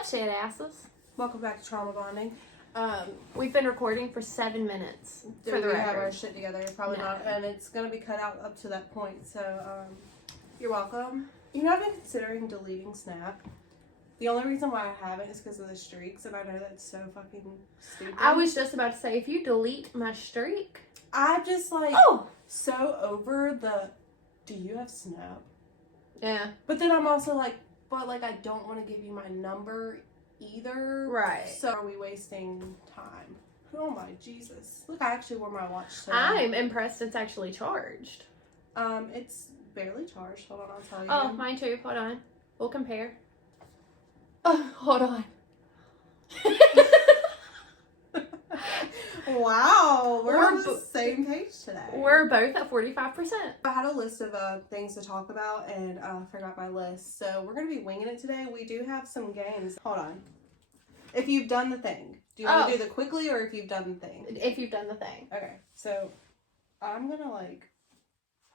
up, shit asses? Welcome back to Trauma Bonding. We've been recording for 7 minutes. Do For the we record. have our shit together? Probably No. not. And it's going to be cut out up to that point. So, you're welcome. You know, I've been considering deleting Snap. The only reason why I haven't is because of the streaks. And I know that's so fucking stupid. I was just about to say, if you delete my streak. I'm just like, Oh! so over the, do you have Snap? Yeah. But then I'm also like, but like, I don't want to give you my number either. Right. So are we wasting time? Oh my Jesus. Look, I actually wore my watch today. I'm impressed it's actually charged. It's barely charged. Hold on, I'll tell you. Oh, mine too. Hold on. We'll compare. Oh, hold on. Wow, we're on We're the same page today. We're both at 45%. I had a list of things to talk about and forgot my list. So we're going to be winging it today. We do have some games. Hold on. If you've done the thing. Do you want to do the quickly or if you've done the thing? If you've done the thing. Okay, so I'm going to like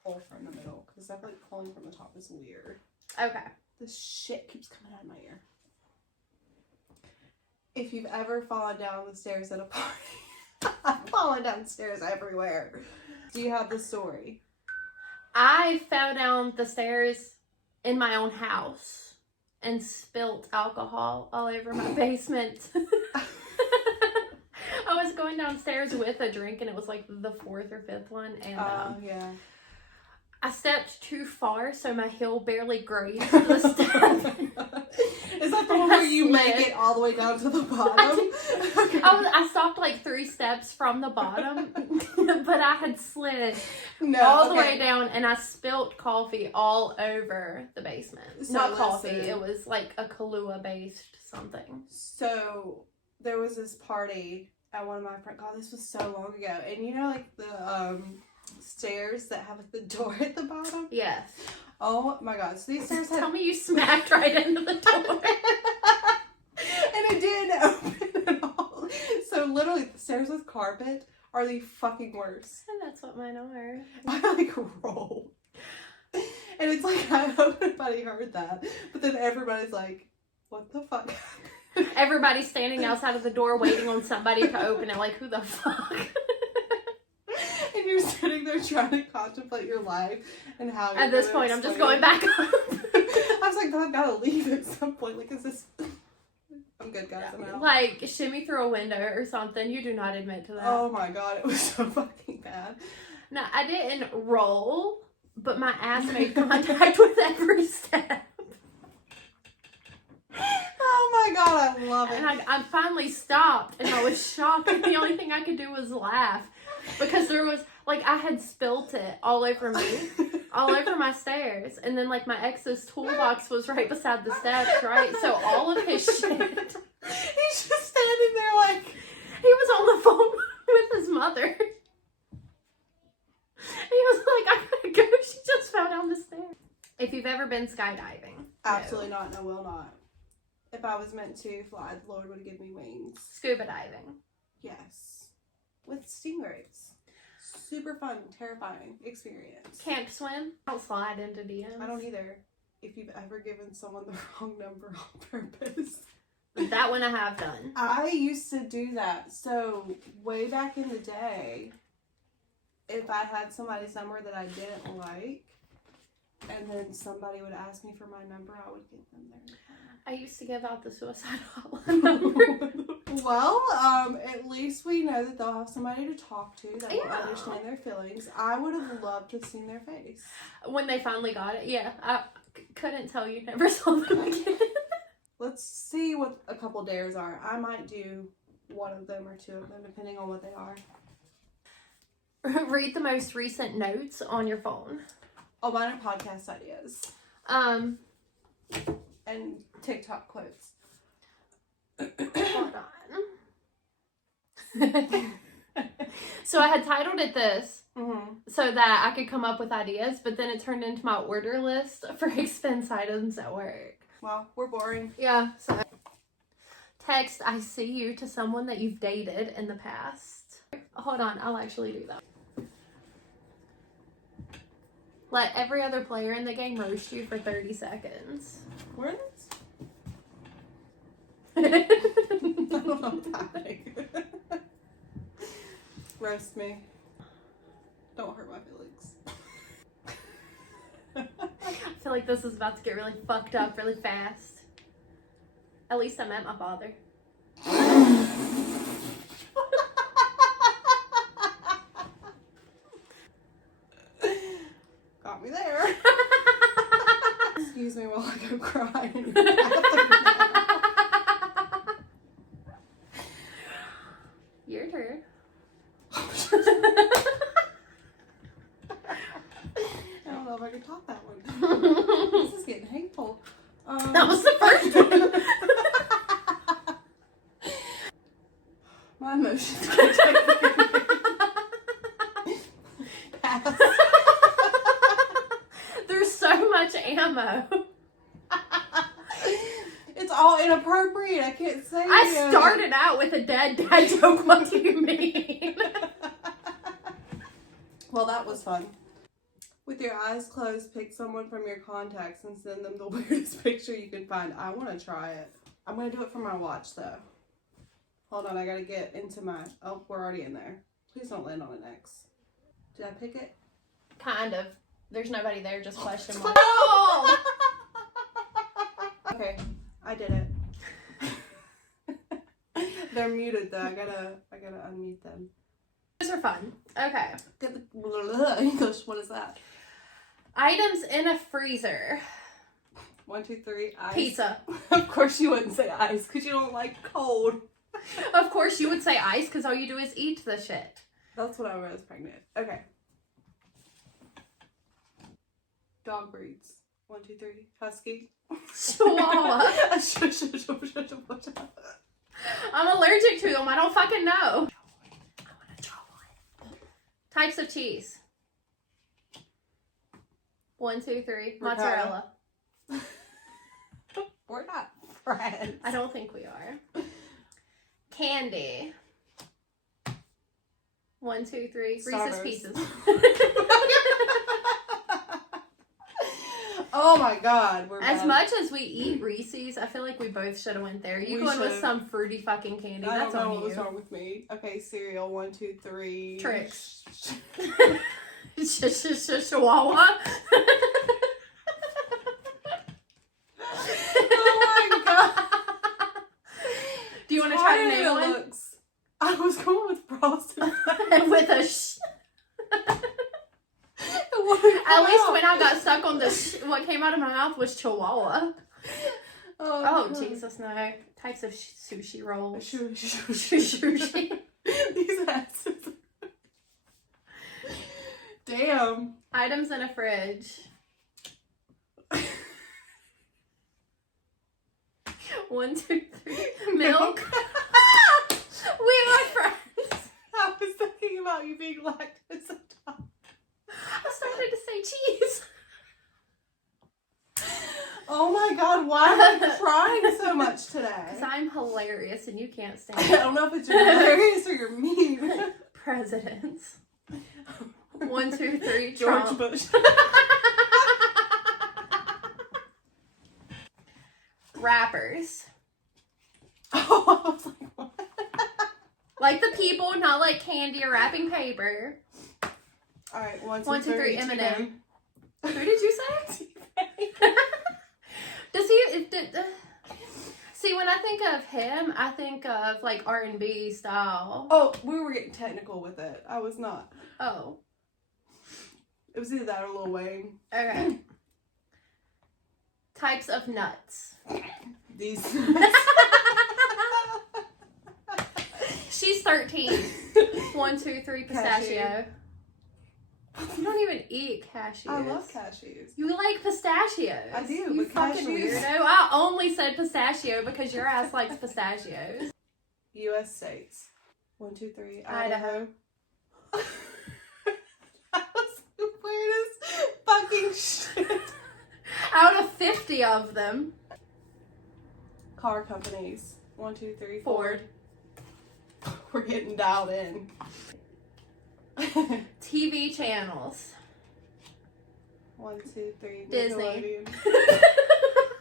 pull from the middle because I feel like pulling from the top is weird. Okay. This shit keeps coming out of my ear. If you've ever fallen down the stairs at a party. I'm falling downstairs everywhere. Do you have the story? I fell down the stairs in my own house and spilt alcohol all over my basement. I was going downstairs with a drink and it was like the 4th or 5th one, and yeah. I stepped too far, so my heel barely grazed the step. Is that the one where you make it all the way down to the bottom? Okay. I stopped like 3 steps from the bottom, but I had slid No, all the way down, and I spilt coffee all over the basement. So Not coffee, listen. it was like a Kahlua based something. So there was this party at one of my friends. God, this was so long ago. And you know, like the stairs that have like the door at the bottom? Yes. Oh my God. So these stairs had. Tell me you smacked right into the door. And it didn't open at all. So literally, the stairs with carpet are the fucking worst. And that's what mine are. I like roll. And it's like, I hope nobody heard that. But then everybody's like, what the fuck? Everybody's standing outside of the door waiting on somebody to open it. Like, who the fuck? And you're sitting there trying to contemplate your life and how you're At this gonna point, I'm just explain going back up. I was like, but I've got to leave at some point. Like, is this... I'm good, guys. I'm out. Like, shimmy through a window or something. You do not admit to that. Oh my God, it was so fucking bad. No, I didn't roll, but my ass made contact with every step. Oh my God, I love it. And I finally stopped, and I was shocked. And the only thing I could do was laugh. Because there was, like, I had spilt it all over me. All over my stairs. And then, like, my ex's toolbox was right beside the steps, right? So all of his shit. He's just standing there like... He was on the phone with his mother. He was like, I gotta go. She just fell down the stairs. If you've ever been skydiving. Absolutely not. No, will not. If I was meant to fly, the Lord would give me wings. Scuba diving. Yes. With stingrays. Super fun, terrifying experience. Can't swim. I don't slide into DMs. I don't either. If you've ever given someone the wrong number on purpose. That one I have done. I used to do that. So, way back in the day, if I had somebody's number that I didn't like, and then somebody would ask me for my number, I would give them their number. I used to give out the suicide hotline number. Well, at least we know that they'll have somebody to talk to that will Yeah. understand their feelings. I would have loved to have seen their face. When they finally got it, yeah. I couldn't tell you. Never saw them again. Let's see what a couple dares are. I might do one of them or 2 of them, depending on what they are. Read the most recent notes on your phone. Oh, mine are podcast ideas. And TikTok quotes. Hold on. So I had titled it this so that I could come up with ideas, but then it turned into my order list for expense items at work. Well, we're boring. Yeah, so text I see you to someone that you've dated in the past. Hold on, I'll actually do that. Let every other player in the game roast you for 30 seconds. Where is I don't know what's happening. Roast me. Don't hurt my feelings. I feel like this is about to get really fucked up really fast. At least I met my father. Got me there. Excuse me while I go cry. Your turn. I don't know if I can top that one. This is getting hateful. That was the first one. My emotions. Pass. There's so much ammo. It's all inappropriate. I can't say I started out with a dead dad joke. What do you mean? Well, that was fun. With your eyes closed, pick someone from your contacts and send them the weirdest picture you can find. I want to try it. I'm going to do it for my watch, though. Hold on, I got to get into my... Oh, we're already in there. Please don't land on an X. Did I pick it? Kind of. There's nobody there, just question mark. Oh! Okay, I did it. They're muted, though. I gotta unmute them. Those are fun. Okay. Get the English. What is that? Items in a freezer. 1, 2, 3. Ice. Pizza. Of course you wouldn't say ice because you don't like cold. Of course you would say ice because all you do is eat the shit. That's what I was pregnant. Okay. Dog breeds. 1, 2, 3. Husky. Chihuahua. I'm allergic to them. I don't fucking know. Types of cheese. 1, 2, 3. Mozzarella. We're not friends. I don't think we are. Candy. 1, 2, 3. Reese's Starburst. Pieces. Oh my god. We're As bad. much as we eat Reese's, I feel like we both should have went there. You We going with should've. some fruity fucking candy. I That's don't know on what was you. wrong with me. Okay, cereal. 1, 2, 3. Tricks. Chihuahua. Oh my god. Do you want to try to Tired name it one? looks. I was going with frosted. With a At least when I got stuck on the what came out of my mouth was Chihuahua. Oh, God. Jesus, no. Types of sushi rolls. Sushi. These asses. Damn. Items in a fridge. 1, 2, 3. Milk. We are friends. I was thinking about you being lactose intolerant. I started to say cheese. Oh my god, why am I crying so much today? Because I'm hilarious and you can't stand I don't know if it's hilarious or you're mean. presidents. 1, 2, 3. George Trump. Bush. Rappers. Oh, I was like, what? Like the people, not like candy or wrapping paper. Alright, 1, 2, 1, 2, 3. T-Pain. Eminem. Who did you say? Does he? See, when I think of him, I think of like R&B style. Oh, we were getting technical with it. I was not. Oh, It was either that or Lil Wayne. okay. Types of nuts. These. She's 13. 1, 2, 3. Pistachio. You don't even eat cashews. I love cashews. You like pistachios. I do, You but fucking cashews- weirdo. I only said pistachio because your ass likes pistachios. U.S. states. 1, 2, 3. Idaho. That was the weirdest fucking shit. Out of 50 of them. Car companies. 1, 2, 3. Ford. We're getting dialed in. TV channels. 1, 2, 3. Disney. Nickelodeon.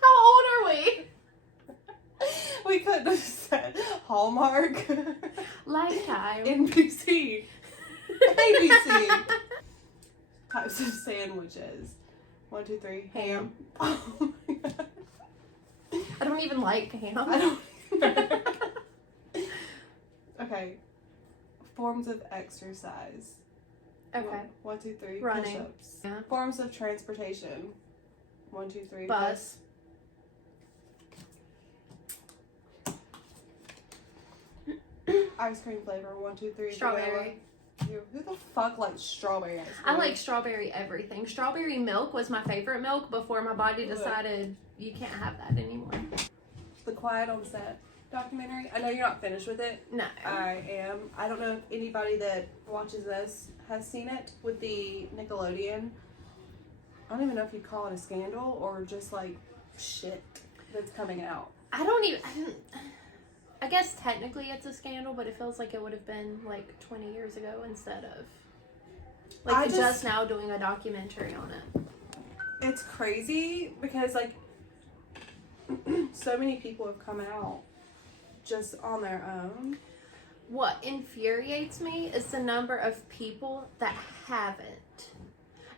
How old are we? We we couldn't have said Hallmark. Lifetime. NBC. ABC. Types of sandwiches. 1, 2, 3. Ham. Oh my god. I don't even like ham. I don't either. Okay. Forms of exercise. Okay. 1, 2, 3. Running. Push-ups. Yeah. Forms of transportation. 1, 2, 3. Bus. Ice cream flavor. 1, 2, 3. Strawberry. vanilla. Ew, who the fuck likes strawberry ice I cream? like strawberry everything. Strawberry milk was my favorite milk before my body decided you can't have that anymore. The Quiet on Set documentary. I know you're not finished with it. No. I am. I don't know if anybody that watches this has seen it with the Nickelodeon. I don't even know if you'd call it a scandal or just like shit that's coming out. I guess technically it's a scandal, but it feels like it would have been like 20 years ago instead of like just now doing a documentary on it. It's crazy because like so many people have come out just on their own. What infuriates me is the number of people that haven't.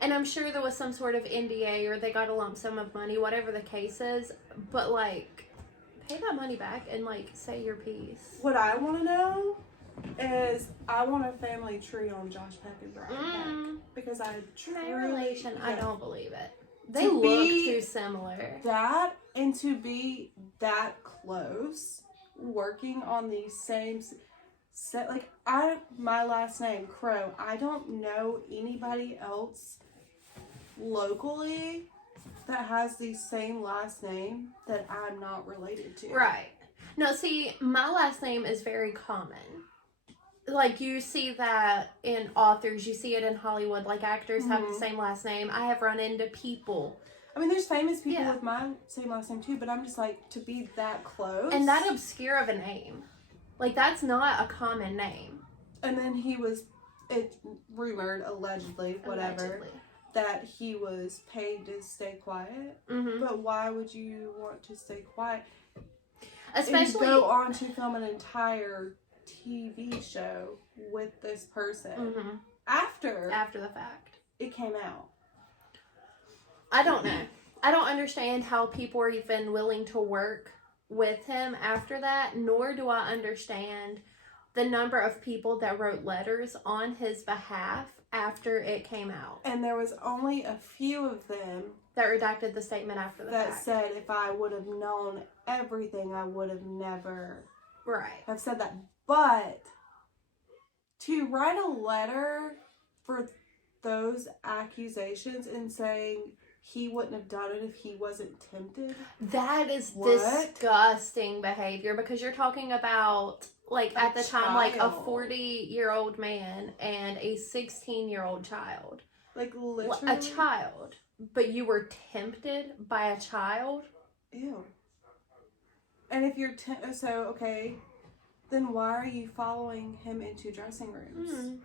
And I'm sure there was some sort of NDA or they got a lump sum of money, whatever the case is, but like pay that money back and like say your piece. What I want to know is I want a family tree on Josh Peck and Brian Peck because I truly relation. I yeah. don't believe it. They look too similar. That and to be that close, working on the same set. Like my last name Crow. I don't know anybody else locally that has the same last name that I'm not related to. Right. No, see, my last name is very common. Like, you see that in authors, you see it in Hollywood, like actors have the same last name. I have run into people. I mean, there's famous people with my same last name too, but I'm just like, to be that close. And that obscure of a name. Like, that's not a common name. And then it's rumored, allegedly, whatever, that he was paid to stay quiet. Mm-hmm. But why would you want to stay quiet? Especially and go on to film an entire TV show with this person after the fact. It came out. I don't know. I don't understand how people are even willing to work with him after that, nor do I understand the number of people that wrote letters on his behalf after it came out. And there was only a few of them that redacted the statement after the fact. That said, if I would have known everything, I would have never have said that. But to write a letter for those accusations and saying he wouldn't have done it if he wasn't tempted. That is disgusting behavior because you're talking about, like, at the time, like a 40-year-old man and a 16-year-old child. Like, literally. A child. But you were tempted by a child? Ew. And if you're, then why are you following him into dressing rooms?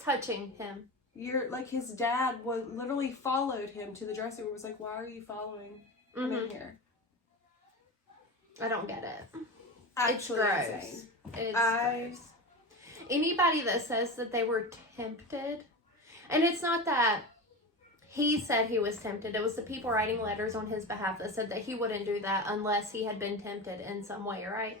Touching him. You're, like, his dad literally followed him to the dressing room. Was like, why are you following him in here? I don't get it. Actually, it's gross. It's gross. Anybody that says that they were tempted, and it's not that he said he was tempted. It was the people writing letters on his behalf that said that he wouldn't do that unless he had been tempted in some way, right?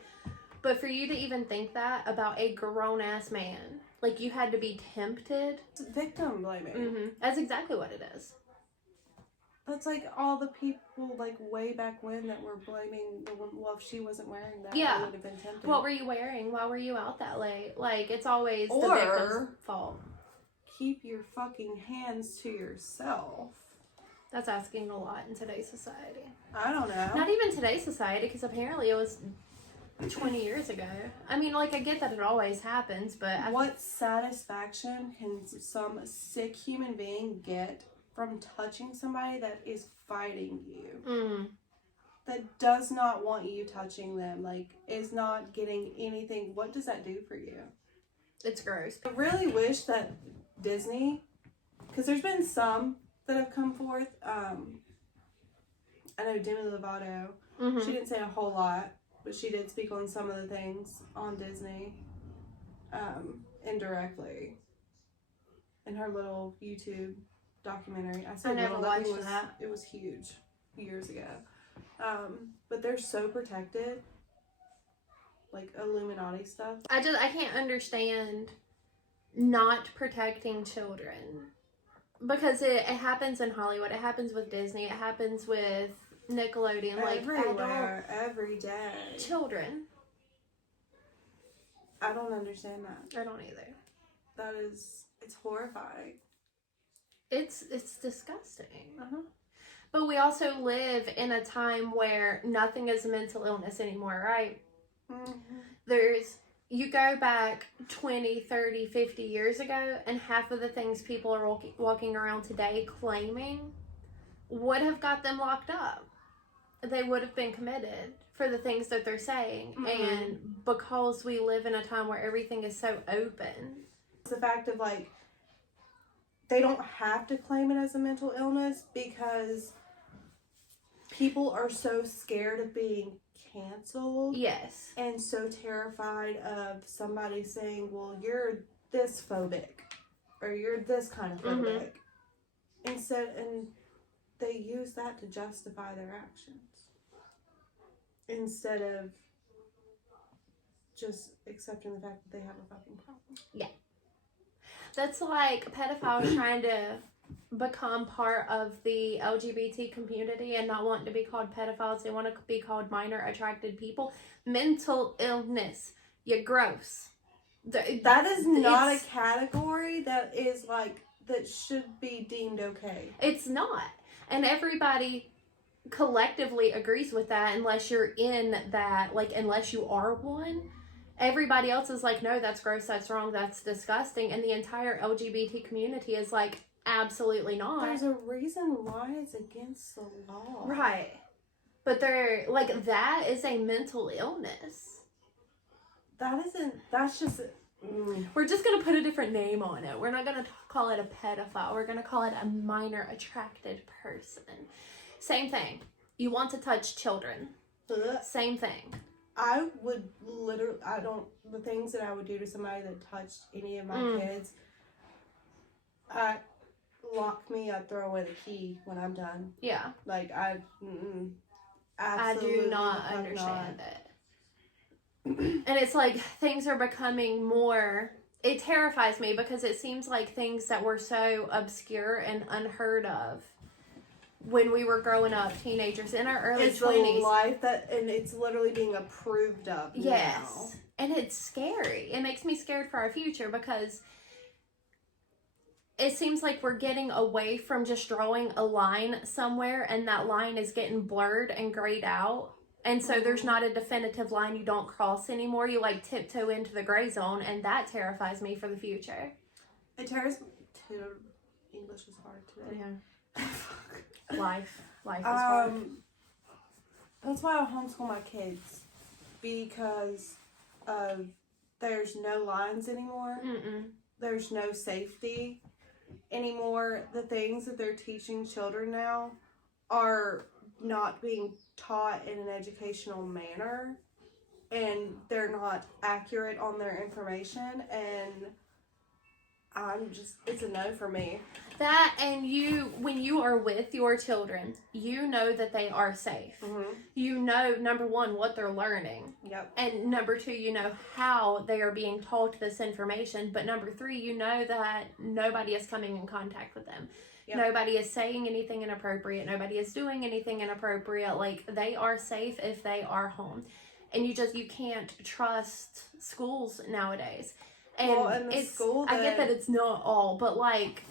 But for you to even think that about a grown-ass man, like you had to be tempted. It's victim blaming. That's exactly what it is. That's like all the people like way back when that were blaming the woman. Well, if she wasn't wearing that, I would have been tempted. What were you wearing? Why were you out that late? Like, it's always the victim's fault. Keep your fucking hands to yourself. That's asking a lot in today's society. I don't know. Not even today's society, because apparently it was 20 years ago. I mean, like, I get that it always happens, but... What satisfaction can some sick human being get from touching somebody that is fighting you? That does not want you touching them, like, is not getting anything. What does that do for you? It's gross. I really wish that Disney, because there's been some that have come forth. I know Demi Lovato, she didn't say a whole lot, but she did speak on some of the things on Disney, indirectly, in her little YouTube documentary. I said never little, that thing watched that. It was huge years ago. But they're so protected, like Illuminati stuff. I can't understand not protecting children, because it happens in Hollywood, it happens with Disney, it happens with Nickelodeon, like Everywhere, every day. children. I don't understand that. I don't either. That is, it's horrifying. It's disgusting. Uh-huh. But we also live in a time where nothing is a mental illness anymore, right? Mm-hmm. You go back 20, 30, 50 years ago, and half of the things people are walking around today claiming would have got them locked up. They would have been committed for the things that they're saying. Mm-hmm. And because we live in a time where everything is so open. It's the fact of, like, they don't have to claim it as a mental illness because people are so scared of being canceled. Yes. And so terrified of somebody saying, well, you're this phobic, or you're this kind of phobic. Mm-hmm. And they use that to justify their actions. Instead of just accepting the fact that they have a fucking problem. Yeah. That's like pedophiles trying to become part of the LGBT community and not wanting to be called pedophiles. They want to be called minor attracted people. Mental illness. You're gross. That is not a category that is like, that should be deemed okay. It's not. And everybody collectively agrees with that, unless you're in that, like, unless you are one. Everybody else is like, no, that's gross, that's wrong, that's disgusting. And the entire LGBT community is like, absolutely not. There's a reason why it's against the law. Right. But they're like, that is a mental illness. That's just... We're just going to put a different name on it. We're not going to call it a pedophile. We're going to call it a minor attracted person. Same thing. You want to touch children. Same thing. I would literally, the things that I would do to somebody that touched any of my kids, lock me up, throw away the key when I'm done. Yeah. Like, I do not understand it. And it's like, things are becoming more, it terrifies me because it seems like things that were so obscure and unheard of when we were growing up, teenagers in our early 20s. It's the life that, and it's literally being approved of yes. now. And it's scary. It makes me scared for our future because it seems like we're getting away from just drawing a line somewhere, and that line is getting blurred and grayed out. And so there's not a definitive line you don't cross anymore. You like tiptoe into the gray zone, and that terrifies me for the future. It terrifies me. English was hard today. Yeah. Life is hard. That's why I homeschool my kids, because there's no lines anymore. There's no safety anymore. The things that they're teaching children now are not being taught in an educational manner, and they're not accurate on their information, and it's a no for me. That, and when you are with your children, you know that they are safe. You know, number one, what they're learning. Yep. And number two, you know how they are being taught this information. But number three, you know that nobody is coming in contact with them. Yep. Nobody is saying anything inappropriate. Nobody is doing anything inappropriate. Like, they are safe if they are home. And you can't trust schools nowadays. And, I get that it's not all, but like,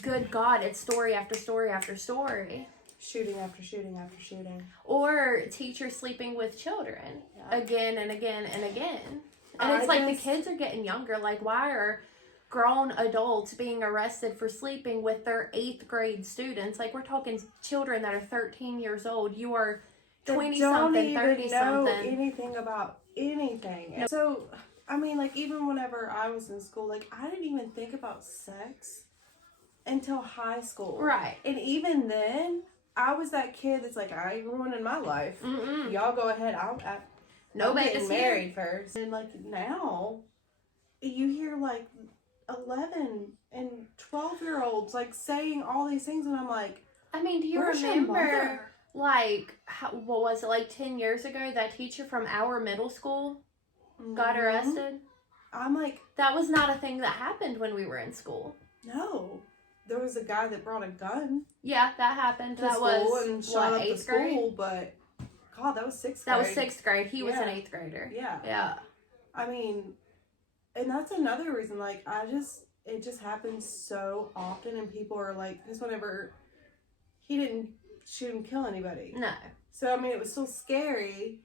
good God, it's story after story after story. Shooting after shooting after shooting. Or teachers sleeping with children again and again and again. And it's like the kids are getting younger. Like, why are grown adults being arrested for sleeping with their 8th grade students? Like, we're talking children that are 13 years old. You are 20-something, 30-something. Don't know anything about anything. No. So, I mean, like, even whenever I was in school, like, I didn't even think about sex until high school. Right. And even then, I was that kid that's like, I ain't ruining my life. Y'all go ahead. No I'm babies getting married first. And like now, you hear like 11 and 12-year-olds like saying all these things, and I'm like, I mean, do you where's your remember, mother? like, what was it, like 10 years ago, that teacher from our middle school got Mhm. arrested? I'm like, That was not a thing that happened when we were in school. no. There was a guy that brought a gun Yeah, that happened. to That school was, and shot what, up the 8th grade? school, but God, that was 6th grade. That was 6th grade. He was an Yeah. 8th grader. Yeah. Yeah. I mean, and that's another reason, like, it just happens so often, and people are like, because whenever he didn't shoot and kill anybody. No. So, I mean, it was still scary.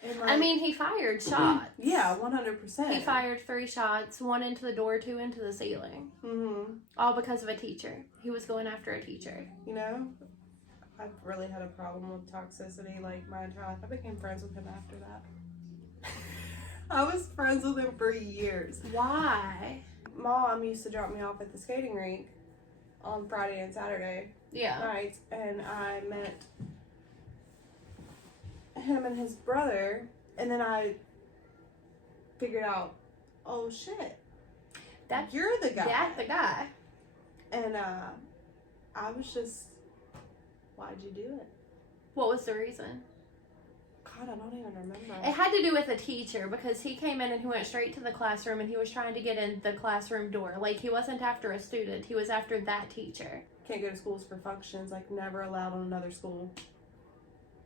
And like, I mean, he fired shots. yeah, 100%. He fired 3 shots, 1 into the door, 2 into the ceiling. Mm-hmm. All because of a teacher. He was going after a teacher. You know, I've really had a problem with toxicity, like, my entire life. I became friends with him after that. I was friends with him for years. Why? Mom used to drop me off at the skating rink on Friday and Saturday Yeah. nights, and I met him and his brother, and then I figured out, oh shit, That you're the guy. That's the guy. And I was just, why'd you do it? What was the reason? God, I don't even remember. It had to do with a teacher, because he came in and he went straight to the classroom and he was trying to get in the classroom door. Like, he wasn't after a student, he was after that teacher. Can't go to schools for functions, like never allowed on another school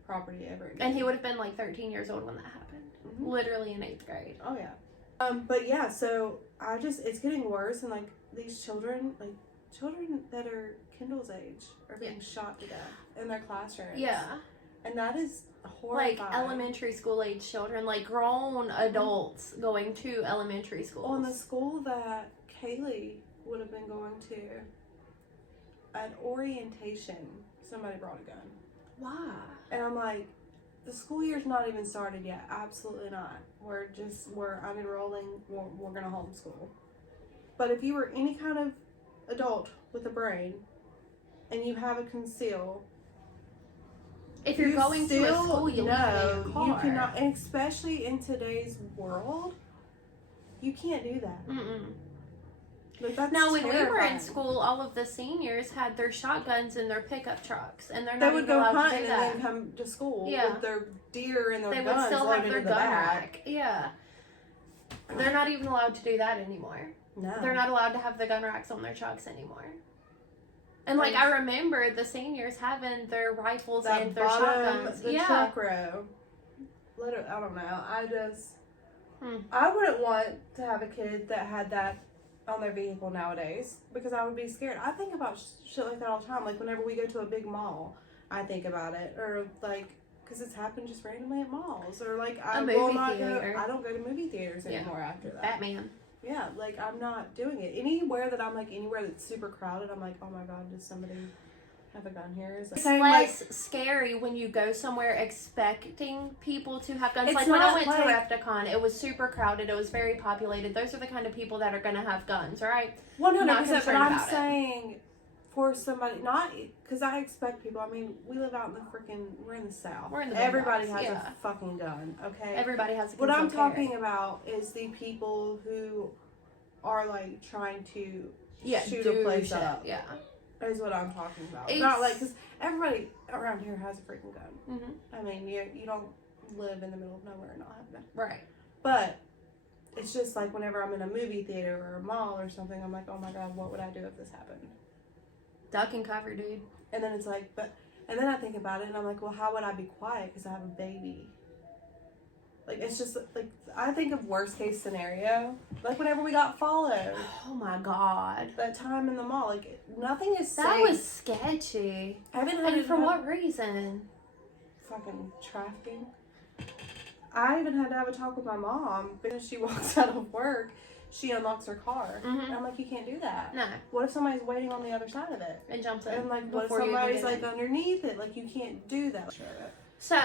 property ever again. And he would have been like 13 years old when that happened. Mhm. Literally in 8th grade. Oh yeah. But yeah, so it's getting worse, and like these children that are Kendall's age are being shot to death in their classrooms. Yeah. And that is horrifying. Like elementary school age children, like grown adults going to elementary schools. On the school that Kaylee would have been going to, at orientation, somebody brought a gun. Why? And I'm like, the school year's not even started yet. Absolutely not. I'm enrolling, we're gonna homeschool. But if you were any kind of adult with a brain and you have a conceal, If you're going to a school, you know you cannot, and especially in today's world, you can't do that. Mm-mm. Like, that's Now, when we were in terrifying. school, all of the seniors had their shotguns in their pickup trucks, and they're They not would even go allowed to hunting do and that. then come to school Yeah. with their deer and their They would guns still have loaded their in the gun back. rack. Yeah. They're not even allowed to do that anymore. No. They're not allowed to have the gun racks on their trucks anymore. And like, I remember the seniors having their rifles That and their bottom, shotguns. the Yeah. truck row. I don't know. Hmm. I wouldn't want to have a kid that had that on their vehicle nowadays, because I would be scared. I think about shit like that all the time. Like whenever we go to a big mall, I think about it, or like, because it's happened just randomly at malls, or like I movie will not theater. go. I don't go to movie theaters Yeah. anymore after that. Batman. Yeah, like I'm not doing it. Anywhere that I'm like, anywhere that's super crowded, I'm like, oh my god, does somebody have a gun here? Is It's like, less scary when you go somewhere expecting people to have guns. It's Like when I not went like- to Repticon, it was super crowded. It was very populated. Those are the kind of people that are going to have guns, right? 100%. not But concerned I'm about it. saying for somebody, not because I expect people. I mean, we live out in we're in the South. We're in the Everybody Midwest, has yeah. a fucking gun. Okay. Everybody has a What I'm concealed talking carry. about is the people who are like trying to shoot do a place shit. up. Yeah. Is what I'm talking about. It's- Not like, because everybody around here has a freaking gun. Mm-hmm. I mean, you don't live in the middle of nowhere and not have a gun. Right. But it's just like whenever I'm in a movie theater or a mall or something, I'm like, oh my god, what would I do if this happened? Duck and cover, dude. And then it's like, and then I think about it and I'm like, well, how would I be quiet because I have a baby? Like, it's just like, I think of worst case scenario, like whenever we got followed Oh my god. that time in the mall, like nothing is safe. That was sketchy. I haven't had And for have- what reason? Fucking trafficking. I even had to have a talk with my mom because she walks out of work, she unlocks her car. Mhm. And I'm like, you can't do that. No. What if somebody's waiting on the other side of it? It jumps in. And like, what if before you even somebody's get like in. underneath it? Like, you can't do that. So,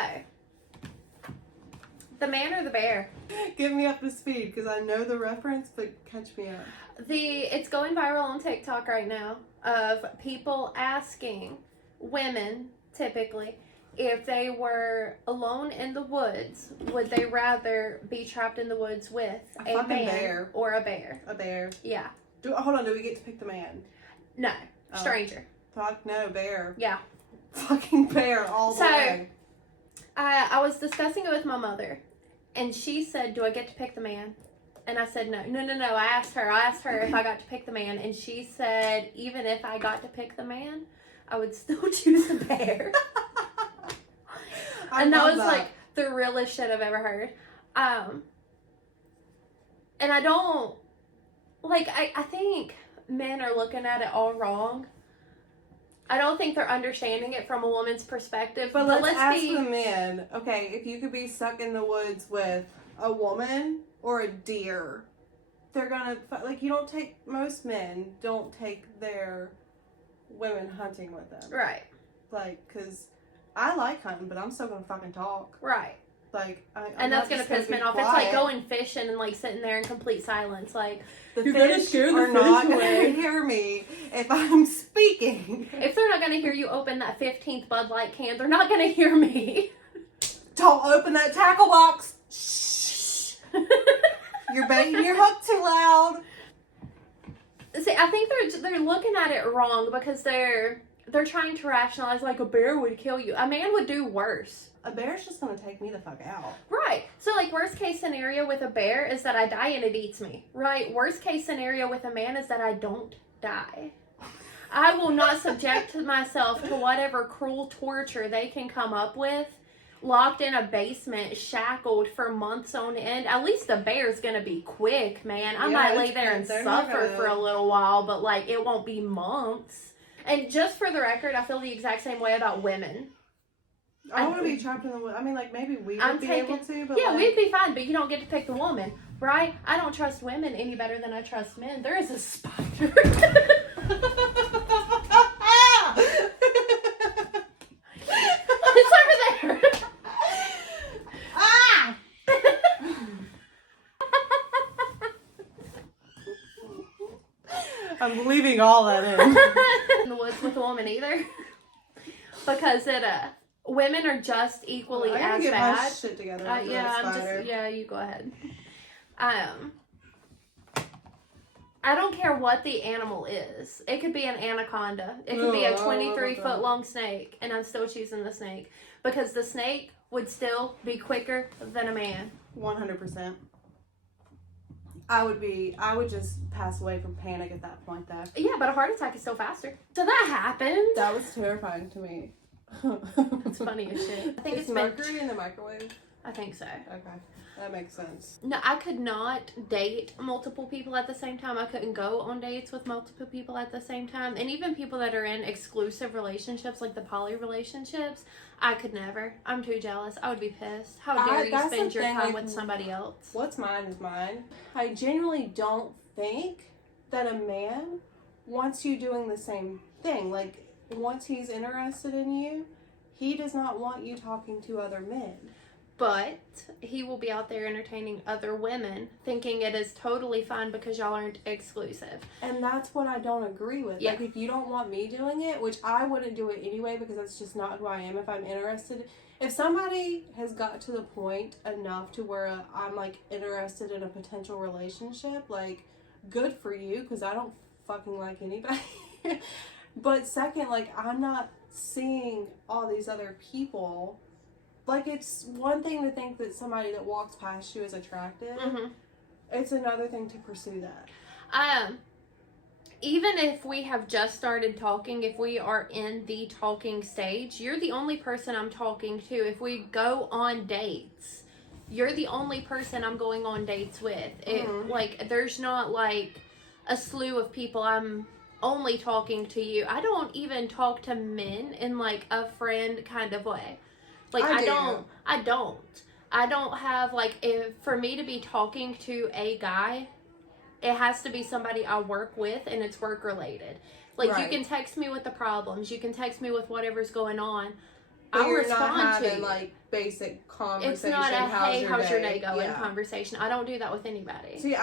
the man or the bear? Get me up to speed because I know the reference, but catch me up. It's going viral on TikTok right now of people asking women, typically, if they were alone in the woods, would they rather be trapped in the woods with a fucking man bear. or a bear? A bear. Yeah. Hold on, do we get to pick the man? No. Oh. Stranger. Fuck no, bear. Yeah. Fucking bear all the way. I was discussing it with my mother, and she said, do I get to pick the man? And I said, no. I asked her if I got to pick the man, and she said, even if I got to pick the man, I would still choose the bear. And that was like the realest shit I've ever heard. And I don't, like, I think men are looking at it all wrong. I don't think they're understanding it from a woman's perspective. But let's ask the men, okay, if you could be stuck in the woods with a woman or a deer, they're gonna, like, most men don't take their women hunting with them. Right. Like, because I like hunting, but I'm still gonna fucking talk. Right. Like, and that's gonna piss men off. It's like going fishing and like sitting there in complete silence. Like, the fish are not gonna hear me if I'm speaking. If they're not gonna hear you open that 15th Bud Light can, they're not gonna hear me. Don't open that tackle box. Shh. You're baiting your hook too loud. See, I think they're looking at it wrong because they're trying to rationalize like a bear would kill you. A man would do worse. A bear's just gonna take me the fuck out. Right. So, like, worst case scenario with a bear is that I die and it eats me. Right. Worst case scenario with a man is that I don't die. I will not subject myself to whatever cruel torture they can come up with, locked in a basement, shackled for months on end. At least the bear's gonna be quick, man. I might lay there and suffer for a little while, but, like, it won't be months. And just for the record, I feel the exact same way about women. I don't want to be trapped in the woods. I mean, like, maybe we would be able to, but yeah, like, we'd be fine, but you don't get to pick the woman, right? I don't trust women any better than I trust men. There is a spider. It's over there. Ah! I'm leaving all that in the woods with a woman either, because women are just equally as get bad. My shit together. You go ahead. I don't care what the animal is. It could be an anaconda. It could be a 23-foot long snake, and I'm still choosing the snake because the snake would still be quicker than a man. 100%. I would just pass away from panic at that point, though. Yeah, but a heart attack is still faster. So that happened. That was terrifying to me. It's funny as shit. I think it's mercury in the microwave. I think so. Okay, that makes sense. No, I could not date multiple people at the same time. I couldn't go on dates with multiple people at the same time. And even people that are in exclusive relationships, like the poly relationships, I could never. I'm too jealous. I would be pissed. How dare you spend your time with somebody else? What's mine is mine. I genuinely don't think that a man wants you doing the same thing. Like, once he's interested in you, he does not want you talking to other men. But he will be out there entertaining other women, thinking it is totally fine because y'all aren't exclusive. And that's what I don't agree with. Yeah. Like, if you don't want me doing it, which I wouldn't do it anyway because that's just not who I am if I'm interested. If somebody has got to the point enough to where I'm, like, interested in a potential relationship, like, good for you because I don't fucking like anybody. But second, like, I'm not seeing all these other people. Like, it's one thing to think that somebody that walks past you is attractive. Mm-hmm. It's another thing to pursue that. Even if we have just started talking, if we are in the talking stage, you're the only person I'm talking to. If we go on dates, you're the only person I'm going on dates with. Like, there's not, like, a slew of people I'm only talking to you. I don't even talk to men in, like, a friend kind of way. Like, I don't have, like, for me to be talking to a guy, it has to be somebody I work with and it's work related. Like, right. You can text me with the problems. You can text me with whatever's going on. I'll respond to you. Like, basic conversation. It's not a, hey, how's your day going conversation. I don't do that with anybody. See,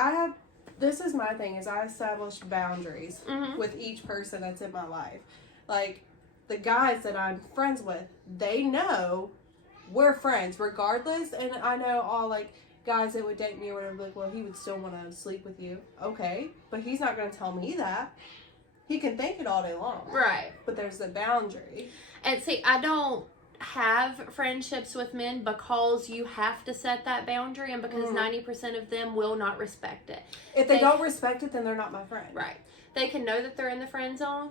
this is my thing, is I establish boundaries with each person that's in my life. Like, the guys that I'm friends with, they know we're friends regardless. And I know all like guys that would date me or whatever, like, well, he would still want to sleep with you. Okay, but he's not going to tell me that. He can think it all day long. Right. But there's a boundary. And see, I don't have friendships with men because you have to set that boundary, and because 90% of them will not respect it. If they don't respect it, then they're not my friend. Right. They can know that they're in the friend zone,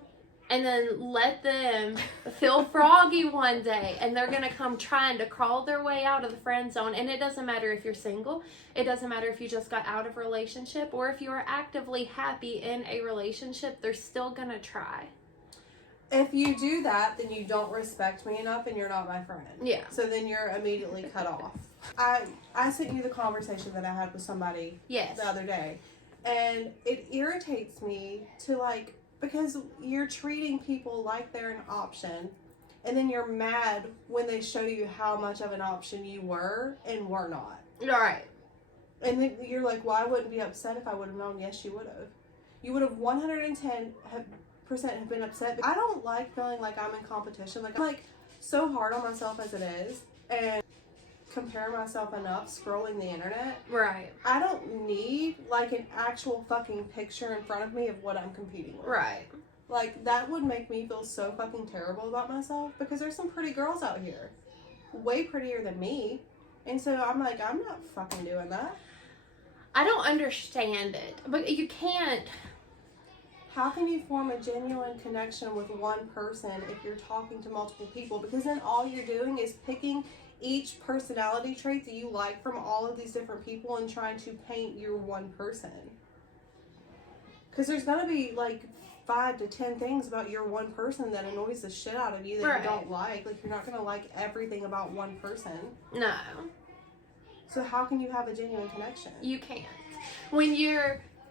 and then let them feel froggy one day, and they're going to come trying to crawl their way out of the friend zone. And it doesn't matter if you're single. It doesn't matter if you just got out of a relationship, or if you are actively happy in a relationship, they're still going to try. If you do that, then you don't respect me enough and you're not my friend. Yeah. So then you're immediately cut off. I sent you the conversation that I had with somebody Yes. the other day. And it irritates me to like, because you're treating people like they're an option. And then you're mad when they show you how much of an option you were and were not. All right. And then you're like, well, I wouldn't be upset if I would have known. Yes, you would have. You would have 110% have been upset. I don't like feeling like I'm in competition. Like, I'm like so hard on myself as it is, and compare myself enough scrolling the internet. Right. I don't need like an actual fucking picture in front of me of what I'm competing with. Right. Like, that would make me feel so fucking terrible about myself, because there's some pretty girls out here, way prettier than me, and so I'm like, I'm not fucking doing that. I don't understand it, but you can't. How can you form a genuine connection with one person if you're talking to multiple people? Because then all you're doing is picking each personality trait that you like from all of these different people and trying to paint your one person. Because there's going to be like 5 to 10 things about your one person that annoys the shit out of you that you don't like. Like, you're not going to like everything about one person. No. So how can you have a genuine connection? You can't.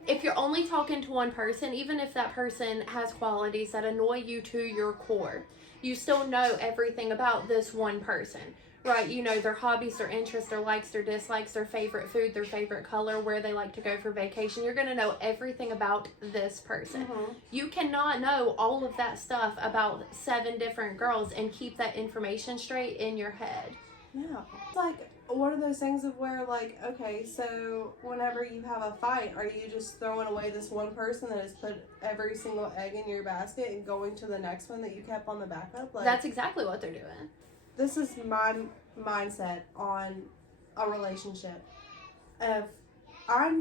If you're only talking to one person, even if that person has qualities that annoy you to your core, you still know everything about this one person, right? You know their hobbies, their interests, their likes, their dislikes, their favorite food, their favorite color, where they like to go for vacation. You're going to know everything about this person. Mm-hmm. You cannot know all of that stuff about 7 different girls and keep that information straight in your head. Yeah. It's like one of those things of where, like, okay, so whenever you have a fight, are you just throwing away this one person that has put every single egg in your basket and going to the next one that you kept on the backup? Like, That's exactly what they're doing. this is my mindset on a relationship. If I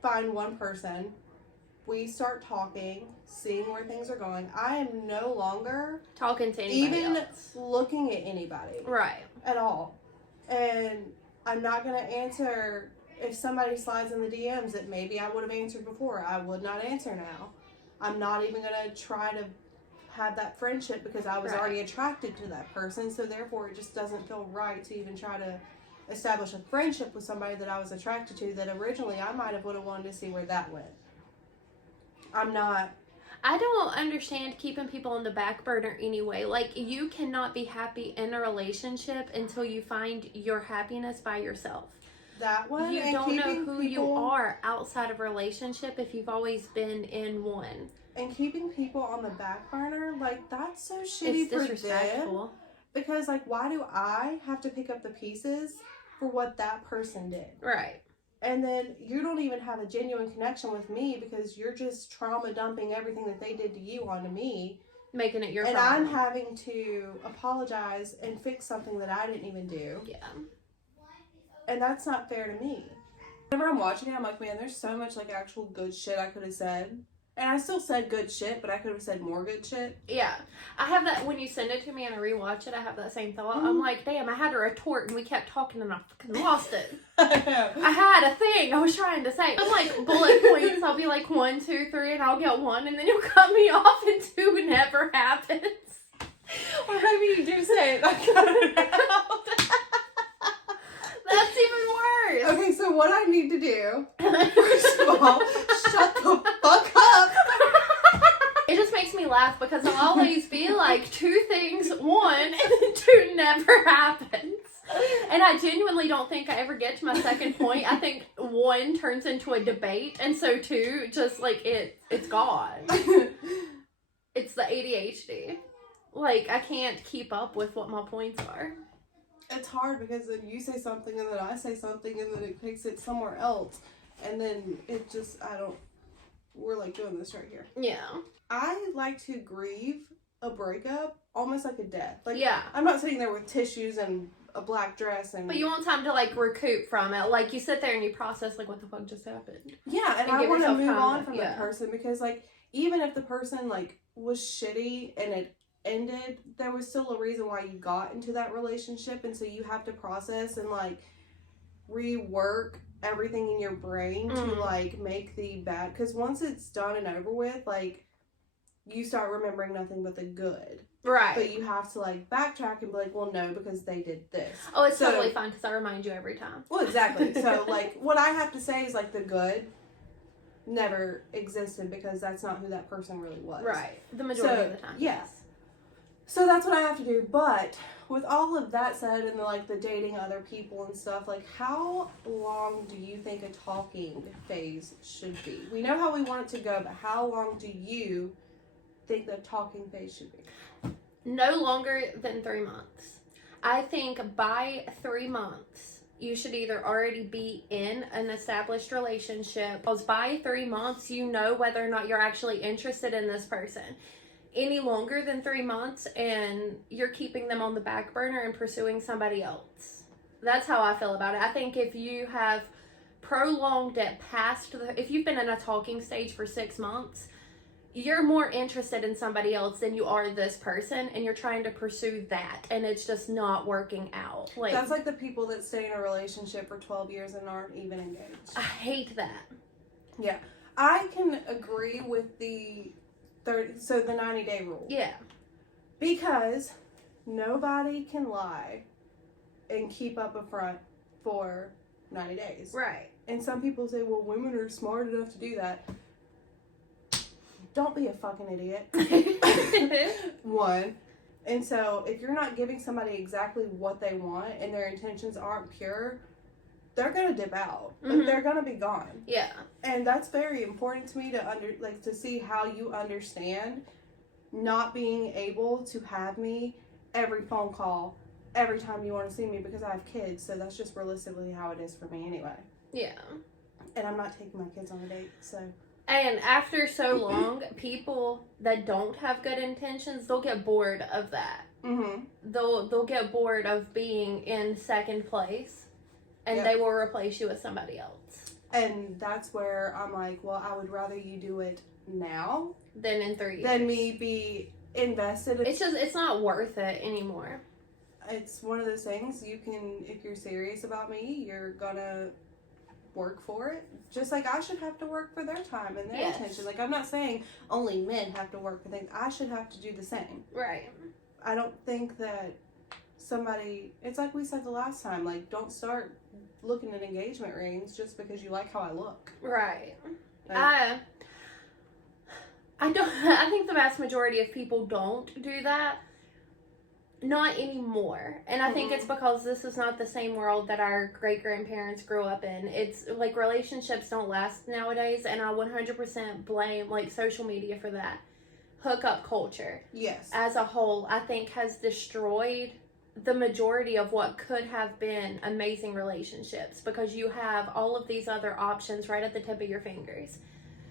find one person, we start talking, seeing where things are going, I am no longer Talking to anybody even else. looking at anybody. Right. At all. And I'm not going to answer if somebody slides in the DMs that maybe I would have answered before. I would not answer now. I'm not even going to try to have that friendship because I was already attracted to that person. So therefore it just doesn't feel right to even try to establish a friendship with somebody that I was attracted to that originally I might have would have wanted to see where that went. I'm not. I don't understand keeping people on the back burner anyway. Like, you cannot be happy in a relationship until you find your happiness by yourself. That one. You and don't know keeping who people, you are outside of a relationship if you've always been in one. And keeping people on the back burner, like, that's so shitty It's for them. disrespectful. Because, like, why do I have to pick up the pieces for what that person did? Right. And then you don't even have a genuine connection with me because you're just trauma dumping everything that they did to you onto me. Making it your and problem. I'm having to apologize and fix something that I didn't even do. Yeah. And that's not fair to me. Whenever I'm watching it, I'm like, man, there's so much, like, actual good shit I could have said. And I still said good shit, but I could have said more good shit. Yeah. I have that, when you send it to me and I rewatch it, I have that same thought. I'm like, damn, I had a retort and we kept talking and I fucking lost it. I had a thing I was trying to say. I'm like bullet points. I'll be like 1, 2, 3, and I'll get 1, and then you'll cut me off, and 2 never happens. Or maybe you do say it. I cut it out. That's even worse. Okay, so what I need to do, first of all, shut the fuck up. It just makes me laugh because I'll always be like 2 things, 1, and then 2 never happens. And I genuinely don't think I ever get to my second point. I think 1 turns into a debate, and so 2 just like it's gone. It's the ADHD. Like, I can't keep up with what my points are. It's hard because then you say something and then I say something and then it takes it somewhere else. And then it just, we're like doing this right here. Yeah. I like to grieve a breakup almost like a death. Like, Yeah. I'm not sitting there with tissues and a black dress and... But you want time to, like, recoup from it. Like, you sit there and you process, like, what the fuck just happened. Yeah, and I give want to yourself move time on to- from yeah. that person because, like, even if the person, like, was shitty and it ended, there was still a reason why you got into that relationship, and so you have to process and, like, rework everything in your brain to, like, make the bad... Because once it's done and over with, like, you start remembering nothing but the good. Right. But you have to, like, backtrack and be like, well, no, because they did this. Oh, it's So- totally fine because I remind you every time. Well, exactly. So, like, what I have to say is, like, the good never existed because that's not who that person really was. Right. The majority So, of the time. yeah. Yes. So that's what I have to do. But with all of that said and, like, the dating other people and stuff, like, how long do you think a talking phase should be? We know how we want it to go, but how long do you think the talking phase should be? No longer than 3 months. I think by 3 months, you should either already be in an established relationship, because by 3 months, you know whether or not you're actually interested in this person. Any longer than 3 months, and you're keeping them on the back burner and pursuing somebody else. That's how I feel about it. I think if you have prolonged it past if you've been in a talking stage for 6 months, you're more interested in somebody else than you are this person, and you're trying to pursue that, and it's just not working out. Like, That's like the people that stay in a relationship for 12 years and aren't even engaged. I hate that. Yeah. I can agree with the 90-day rule. Yeah. Because nobody can lie and keep up a front for 90 days. Right. And some people say, well, women are smart enough to do that. Don't be a fucking idiot. One. And so if you're not giving somebody exactly what they want and their intentions aren't pure, they're gonna dip out. Like, Mhm. they're gonna be gone. Yeah. And that's very important to me to see how you understand not being able to have me every phone call every time you want to see me because I have kids. So that's just realistically how it is for me anyway. Yeah. And I'm not taking my kids on a date, so. And after so long, people that don't have good intentions, they'll get bored of that. Mm-hmm. They'll get bored of being in second place, and Yep. they will replace you with somebody else. And that's where I'm like, well, I would rather you do it now Then in 3 years. than me be invested. It's not worth it anymore. It's one of those things you can, if you're serious about me, you're gonna work for it. Just like I should have to work for their time and their Yes. attention. Like, I'm not saying only men have to work for things. I should have to do the same. Right. I don't think that it's like we said the last time, like, don't start looking at engagement rings just because you like how I look. Right. Like, I don't. I think the vast majority of people don't do that. Not anymore. And I think it's because this is not the same world that our great-grandparents grew up in. It's like relationships don't last nowadays, and I 100% blame like social media for that. Hookup culture yes. as a whole, I think, has destroyed the majority of what could have been amazing relationships because you have all of these other options right at the tip of your fingers.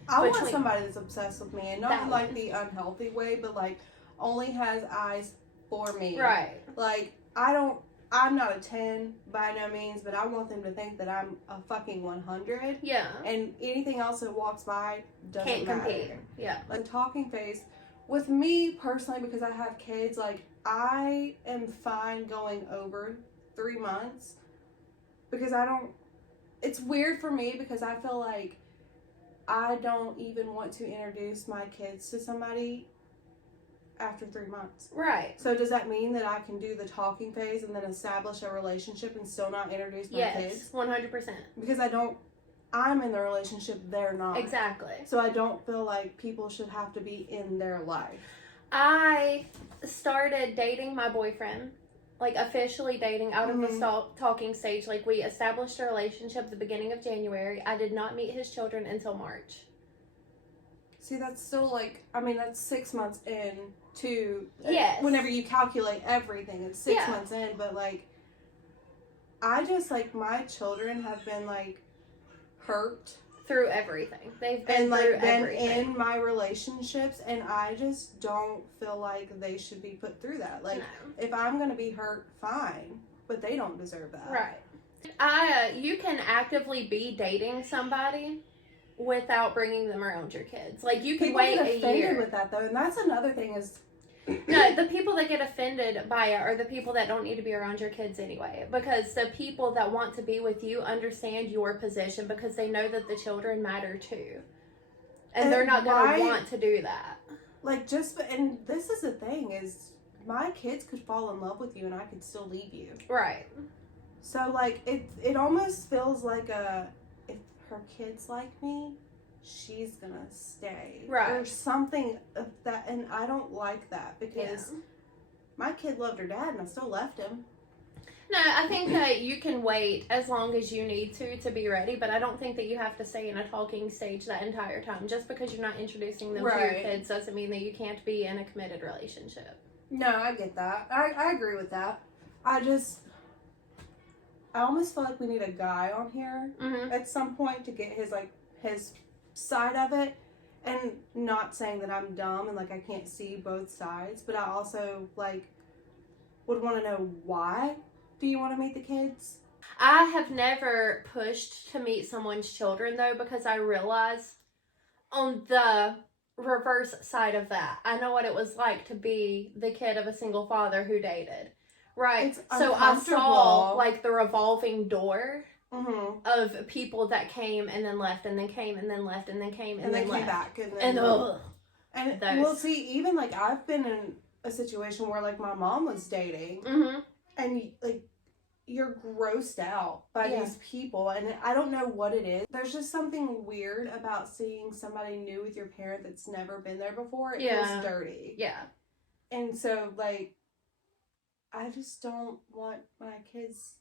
I want between- somebody that's obsessed with me, and not That in like one. the unhealthy way, but like only has eyes for me. Right. Like, I'm not a 10 by no means, but I want them to think that I'm a fucking 100. Yeah. And anything else that walks by doesn't Can't matter. compete. Yeah. Like, talking phase, with me personally, because I have kids, like, I am fine going over 3 months because it's weird for me because I feel like I don't even want to introduce my kids to somebody after 3 months. Right. So does that mean that I can do the talking phase and then establish a relationship and still not introduce my Yes. kids? 100%. Because I'm in the relationship, they're not. Exactly. So I don't feel like people should have to be in their life. I started dating my boyfriend, like officially dating out of the talking stage. Like, we established a relationship at the beginning of January. I did not meet his children until March. See, that's still like, I mean, that's 6 months in to, Yes. whenever you calculate everything, it's 6 Yeah. months in, but like, I just, like, my children have been, like, hurt. Through everything. They've been And, like, through been everything. in my relationships, and I just don't feel like they should be put through that. Like, No. if I'm gonna be hurt, fine, but they don't deserve that. Right. You can actively be dating somebody without bringing them around your kids. Like, you can People wait get a offended year. with that, though, and that's another thing is... No, the people that get offended by it are the people that don't need to be around your kids anyway. Because the people that want to be with you understand your position because they know that the children matter too. And they're not going to want to do that. Like, and this is the thing, is my kids could fall in love with you and I could still leave you. Right. So, like, it almost feels like if her kids like me, she's gonna stay. Right. Or something of that, and I don't like that because my kid loved her dad and I still left him. No, I think that you can wait as long as you need to be ready, but I don't think that you have to stay in a talking stage that entire time. Just because you're not introducing them to your kids doesn't mean that you can't be in a committed relationship. No, I get that. I agree with that. I almost feel like we need a guy on here at some point to get his side of it, and not saying that I'm dumb and like I can't see both sides, but I also like would want to know, why do you want to meet the kids? I have never pushed to meet someone's children though, because I realize on the reverse side of that, I know what it was like to be the kid of a single father who dated. Right. So I saw like the revolving door of people that came and then left and then came and then left and then came and then came left. back And well, see, even like I've been in a situation where like my mom was dating and like you're grossed out by these people, and I don't know what it is. There's just something weird about seeing somebody new with your parent that's never been there before. It feels dirty. Yeah. And so like I just don't want my kids,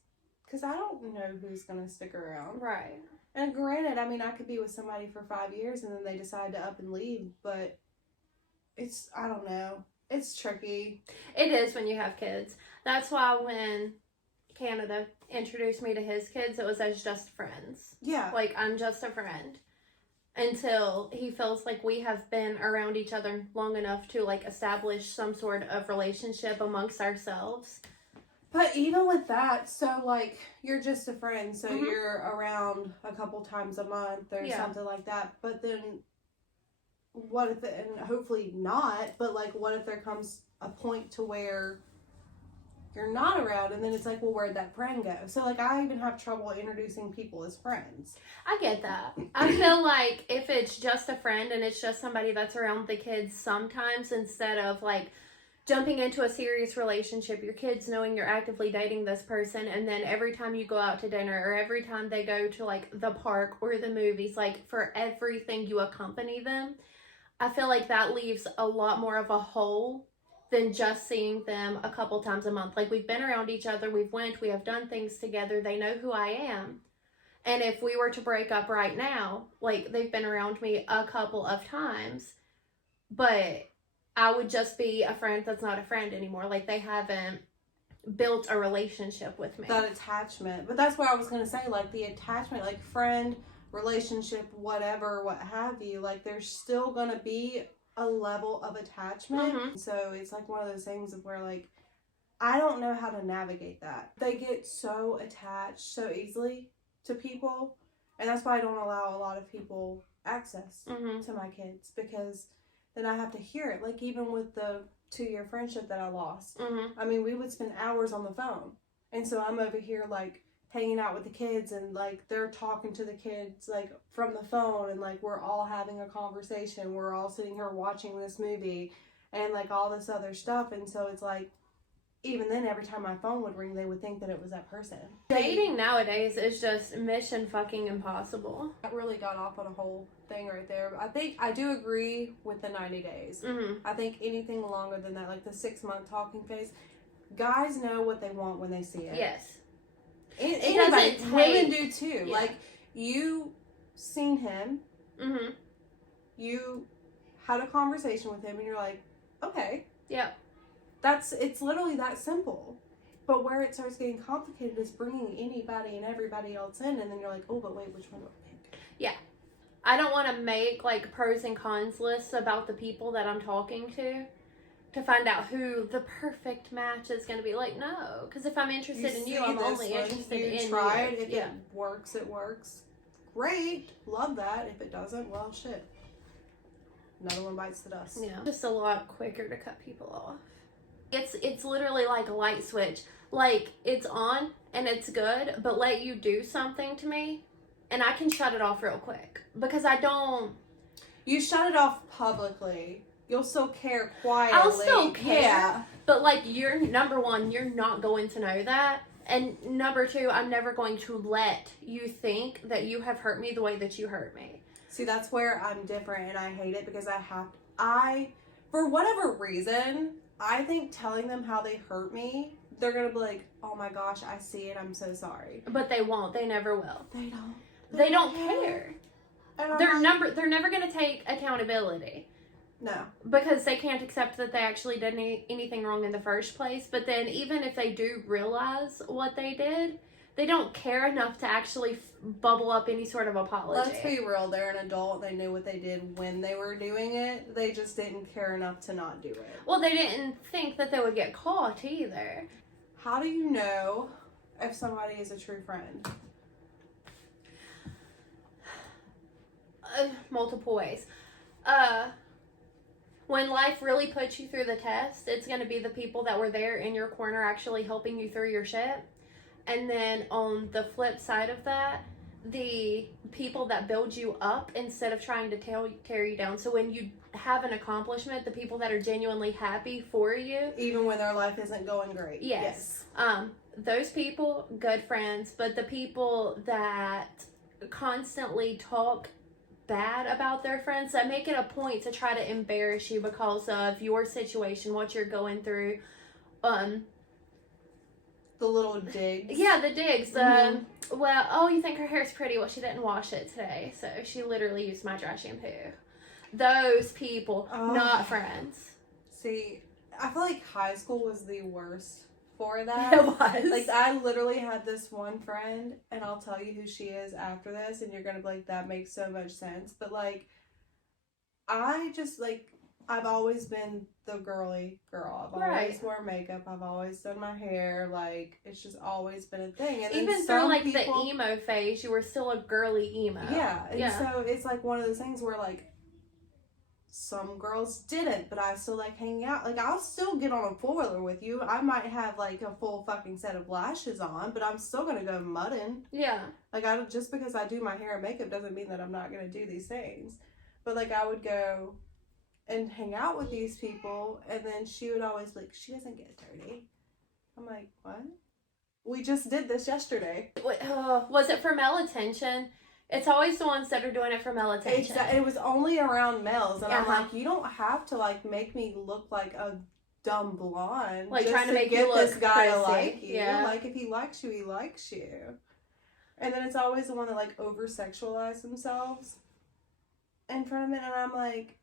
because I don't know who's going to stick around. Right. And granted, I mean, I could be with somebody for 5 years and then they decide to up and leave, but I don't know. It's tricky. It is when you have kids. That's why when Canada introduced me to his kids, it was as just friends. Yeah. Like, I'm just a friend. Until he feels like we have been around each other long enough to like establish some sort of relationship amongst ourselves. But even with that, so like you're just a friend, so you're around a couple times a month or something like that. But then what if and hopefully not, but like what if there comes a point to where you're not around, and then it's like, well, where'd that friend go? So like I even have trouble introducing people as friends. I get that. I feel like if it's just a friend and it's just somebody that's around the kids sometimes, instead of like jumping into a serious relationship, your kids knowing you're actively dating this person, and then every time you go out to dinner or every time they go to like the park or the movies, like for everything you accompany them, I feel like that leaves a lot more of a hole than just seeing them a couple times a month. Like, we've been around each other, we have done things together, they know who I am. And if we were to break up right now, like, they've been around me a couple of times, but I would just be a friend that's not a friend anymore. Like, they haven't built a relationship with me. That attachment. But that's what I was going to say, like, the attachment, like, friend, relationship, whatever, what have you, like, there's still going to be a level of attachment. So it's like one of those things of where like I don't know how to navigate that. They get so attached so easily to people, and that's why I don't allow a lot of people access to my kids, because then I have to hear it. Like even with the 2-year friendship that I lost, I mean, we would spend hours on the phone, and so I'm over here like hanging out with the kids, and like they're talking to the kids like from the phone, and like we're all having a conversation, we're all sitting here watching this movie and like all this other stuff. And so it's like, even then, every time my phone would ring, they would think that it was that person. Dating nowadays is just mission fucking impossible. I really got off on a whole thing right there. I think I do agree with the 90 days. I think anything longer than that, like the 6-month talking phase, guys know what they want when they see it. Yes. Anybody, women do too. Yeah. Like, you seen him. You had a conversation with him, and you're like, okay. Yep. It's literally that simple. But where it starts getting complicated is bringing anybody and everybody else in, and then you're like, oh, but wait, which one do I pick? Yeah. I don't want to make like pros and cons lists about the people that I'm talking to find out who the perfect match is going to be. Like, no, because if I'm interested in you, I'm only interested in you. Try it. If it works, it works. Great. Love that. If it doesn't, well, shit. Another one bites the dust. Yeah. Just a lot quicker to cut people off. It's literally like a light switch. Like, it's on and it's good, but let you do something to me and I can shut it off real quick. Because I don't... You shut it off publicly. You'll still care quietly. I'll still care. Yeah. But, like, you're, number one, you're not going to know that. And number two, I'm never going to let you think that you have hurt me the way that you hurt me. See, that's where I'm different and I hate it because for whatever reason, I think telling them how they hurt me, they're going to be like, oh my gosh, I see it, I'm so sorry. But they won't. They never will. They don't. They don't care. They're like, never going to take accountability. No. Because they can't accept that they actually did anything wrong in the first place. But then even if they do realize what they did, they don't care enough to actually bubble up any sort of apology. Let's be real. They're an adult. They knew what they did when they were doing it. They just didn't care enough to not do it. Well, they didn't think that they would get caught either. How do you know if somebody is a true friend? Multiple ways. When life really puts you through the test, it's going to be the people that were there in your corner actually helping you through your shit. And then on the flip side of that, the people that build you up instead of trying to tear you down. So when you have an accomplishment, the people that are genuinely happy for you. Even when their life isn't going great. Yes. Those people, good friends. But the people that constantly talk bad about their friends, that make it a point to try to embarrass you because of your situation, what you're going through. The little digs. Yeah, the digs. Mm-hmm. Well, oh, you think her hair's pretty? Well, she didn't wash it today, so she literally used my dry shampoo. Those people, not friends. See, I feel like high school was the worst for that. It was. Like, I literally had this one friend, and I'll tell you who she is after this, and you're gonna be like, that makes so much sense. But, like, I've always been the girly girl. I've always worn makeup. I've always done my hair. Like, it's just always been a thing. And even through, like, the emo phase, you were still a girly emo. Yeah. And so it's, like, one of those things where, like, some girls didn't, but I still like hanging out. Like, I'll still get on a four-wheeler with you. I might have, like, a full fucking set of lashes on, but I'm still gonna go mudding. Yeah. Like, just because I do my hair and makeup doesn't mean that I'm not gonna do these things. But, like, I would go and hang out with these people, and then she would always like, she doesn't get dirty. I'm like, what? We just did this yesterday. Was it for male attention? It's always the ones that are doing it for male attention. It was only around males, and I'm like, you don't have to like make me look like a dumb blonde, like just trying to make get you look this guy to prissy. like you. Yeah. Like, if he likes you, he likes you. And then it's always the one that like over sexualize themselves in front of it, and I'm like,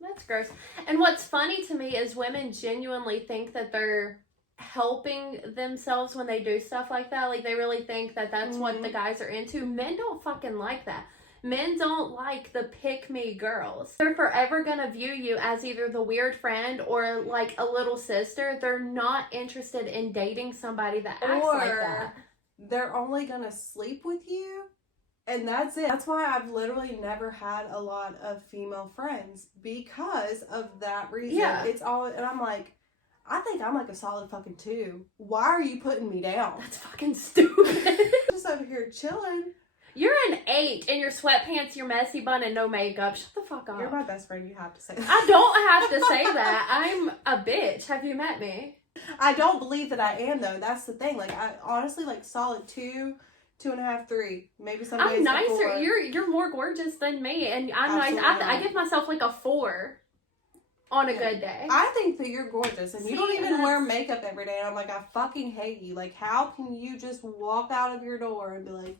that's gross. And what's funny to me is women genuinely think that they're helping themselves when they do stuff like that. Like, they really think that that's what the guys are into. Men don't fucking like that. Men don't like the pick-me girls. They're forever gonna view you as either the weird friend or like a little sister. They're not interested in dating somebody that acts like that. They're only gonna sleep with you. And that's it. That's why I've literally never had a lot of female friends, because of that reason. Yeah. It's all, and I'm like, I think I'm like a solid fucking 2. Why are you putting me down? That's fucking stupid. Just over here chilling. You're an 8 in your sweatpants, your messy bun, and no makeup. Shut the fuck up. You're my best friend. You have to say that. I don't have to say that. I'm a bitch. Have you met me? I don't believe that I am, though. That's the thing. Like, I honestly like solid 2, 2.5, 3. Maybe some days I'm nicer. 4. You're more gorgeous than me, and I'm nice. I give myself like a 4 on a good day. I think that you're gorgeous, and you don't even that's... wear makeup every day. And I'm like, I fucking hate you. Like, how can you just walk out of your door and be like,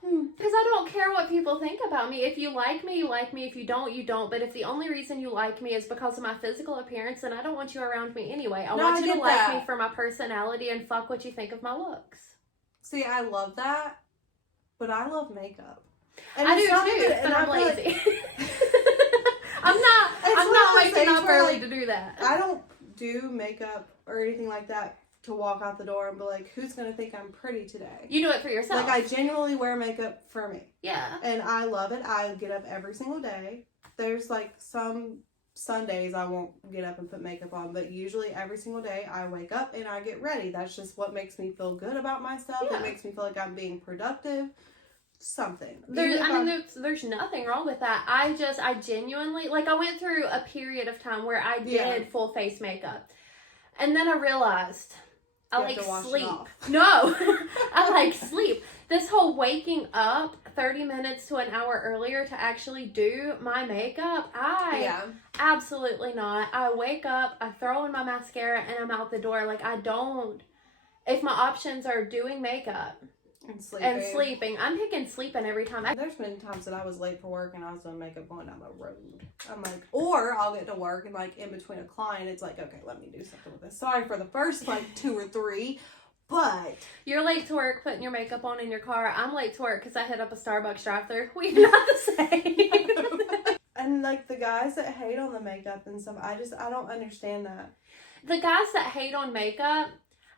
Because I don't care what people think about me. If you like me, you like me. If you don't, you don't. But if the only reason you like me is because of my physical appearance, then I don't want you around me anyway. I want you to like me for my personality and fuck what you think of my looks. See, I love that, but I love makeup. And I do too, but I'm lazy. I'm not waking up early to do that. I don't do makeup or anything like that to walk out the door and be like, who's going to think I'm pretty today? You do it for yourself. Like, I genuinely wear makeup for me. Yeah. And I love it. I get up every single day. There's like some Sundays I won't get up and put makeup on, but usually every single day I wake up and I get ready. That's just what makes me feel good about myself. Yeah. It makes me feel like I'm being productive. Something. There's nothing wrong with that. I genuinely, like, I went through a period of time where I did full face makeup. And then I realized I like sleep. No, I like sleep. This whole waking up 30 minutes to an hour earlier to actually do my makeup, absolutely not. I wake up, I throw in my mascara, and I'm out the door. Like, if my options are doing makeup and sleeping, I'm picking sleeping every time. There's been times that I was late for work and I was doing makeup going down the road. I'm like, or I'll get to work and like in between a client, it's like, okay, let me do something with this. Sorry for the first like 2 or 3, but you're late to work putting your makeup on in your car. I'm late to work because I hit up a Starbucks drive-thru. We're not the same. And like the guys that hate on the makeup and stuff, I don't understand that. The guys that hate on makeup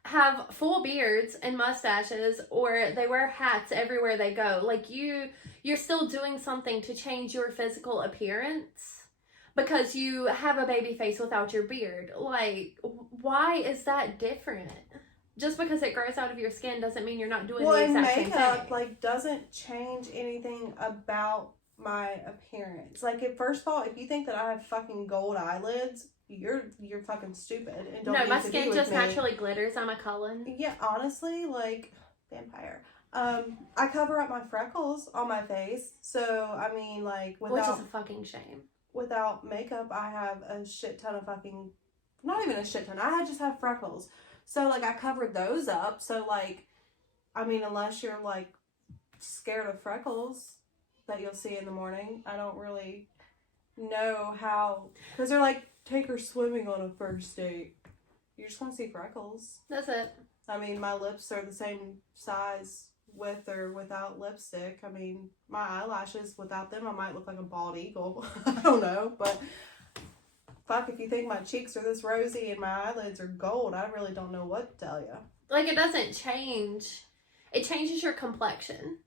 have full beards and mustaches, or they wear hats everywhere they go. Like, you're still doing something to change your physical appearance because you have a baby face without your beard. Like, why is that different? Just because it grows out of your skin doesn't mean you're not doing the exact same thing. Well, makeup like doesn't change anything about my appearance. Like, first of all, if you think that I have fucking gold eyelids, you're fucking stupid and don't. No, my skin just naturally glitters. I'm a Cullen. Yeah, honestly, like vampire. I cover up my freckles on my face, so I mean, like, which is a fucking shame. Without makeup, I have a shit ton of fucking, not even a shit ton. I just have freckles, so like I covered those up. So like, I mean, unless you're like scared of freckles that you'll see in the morning, I don't really know how, because they're like, take her swimming on a first date. You're just gonna see freckles. That's it. I mean, my lips are the same size with or without lipstick. I mean, my eyelashes, without them, I might look like a bald eagle. I don't know, but fuck, if you think my cheeks are this rosy and my eyelids are gold, I really don't know what to tell you. Like, it doesn't change. It changes your complexion.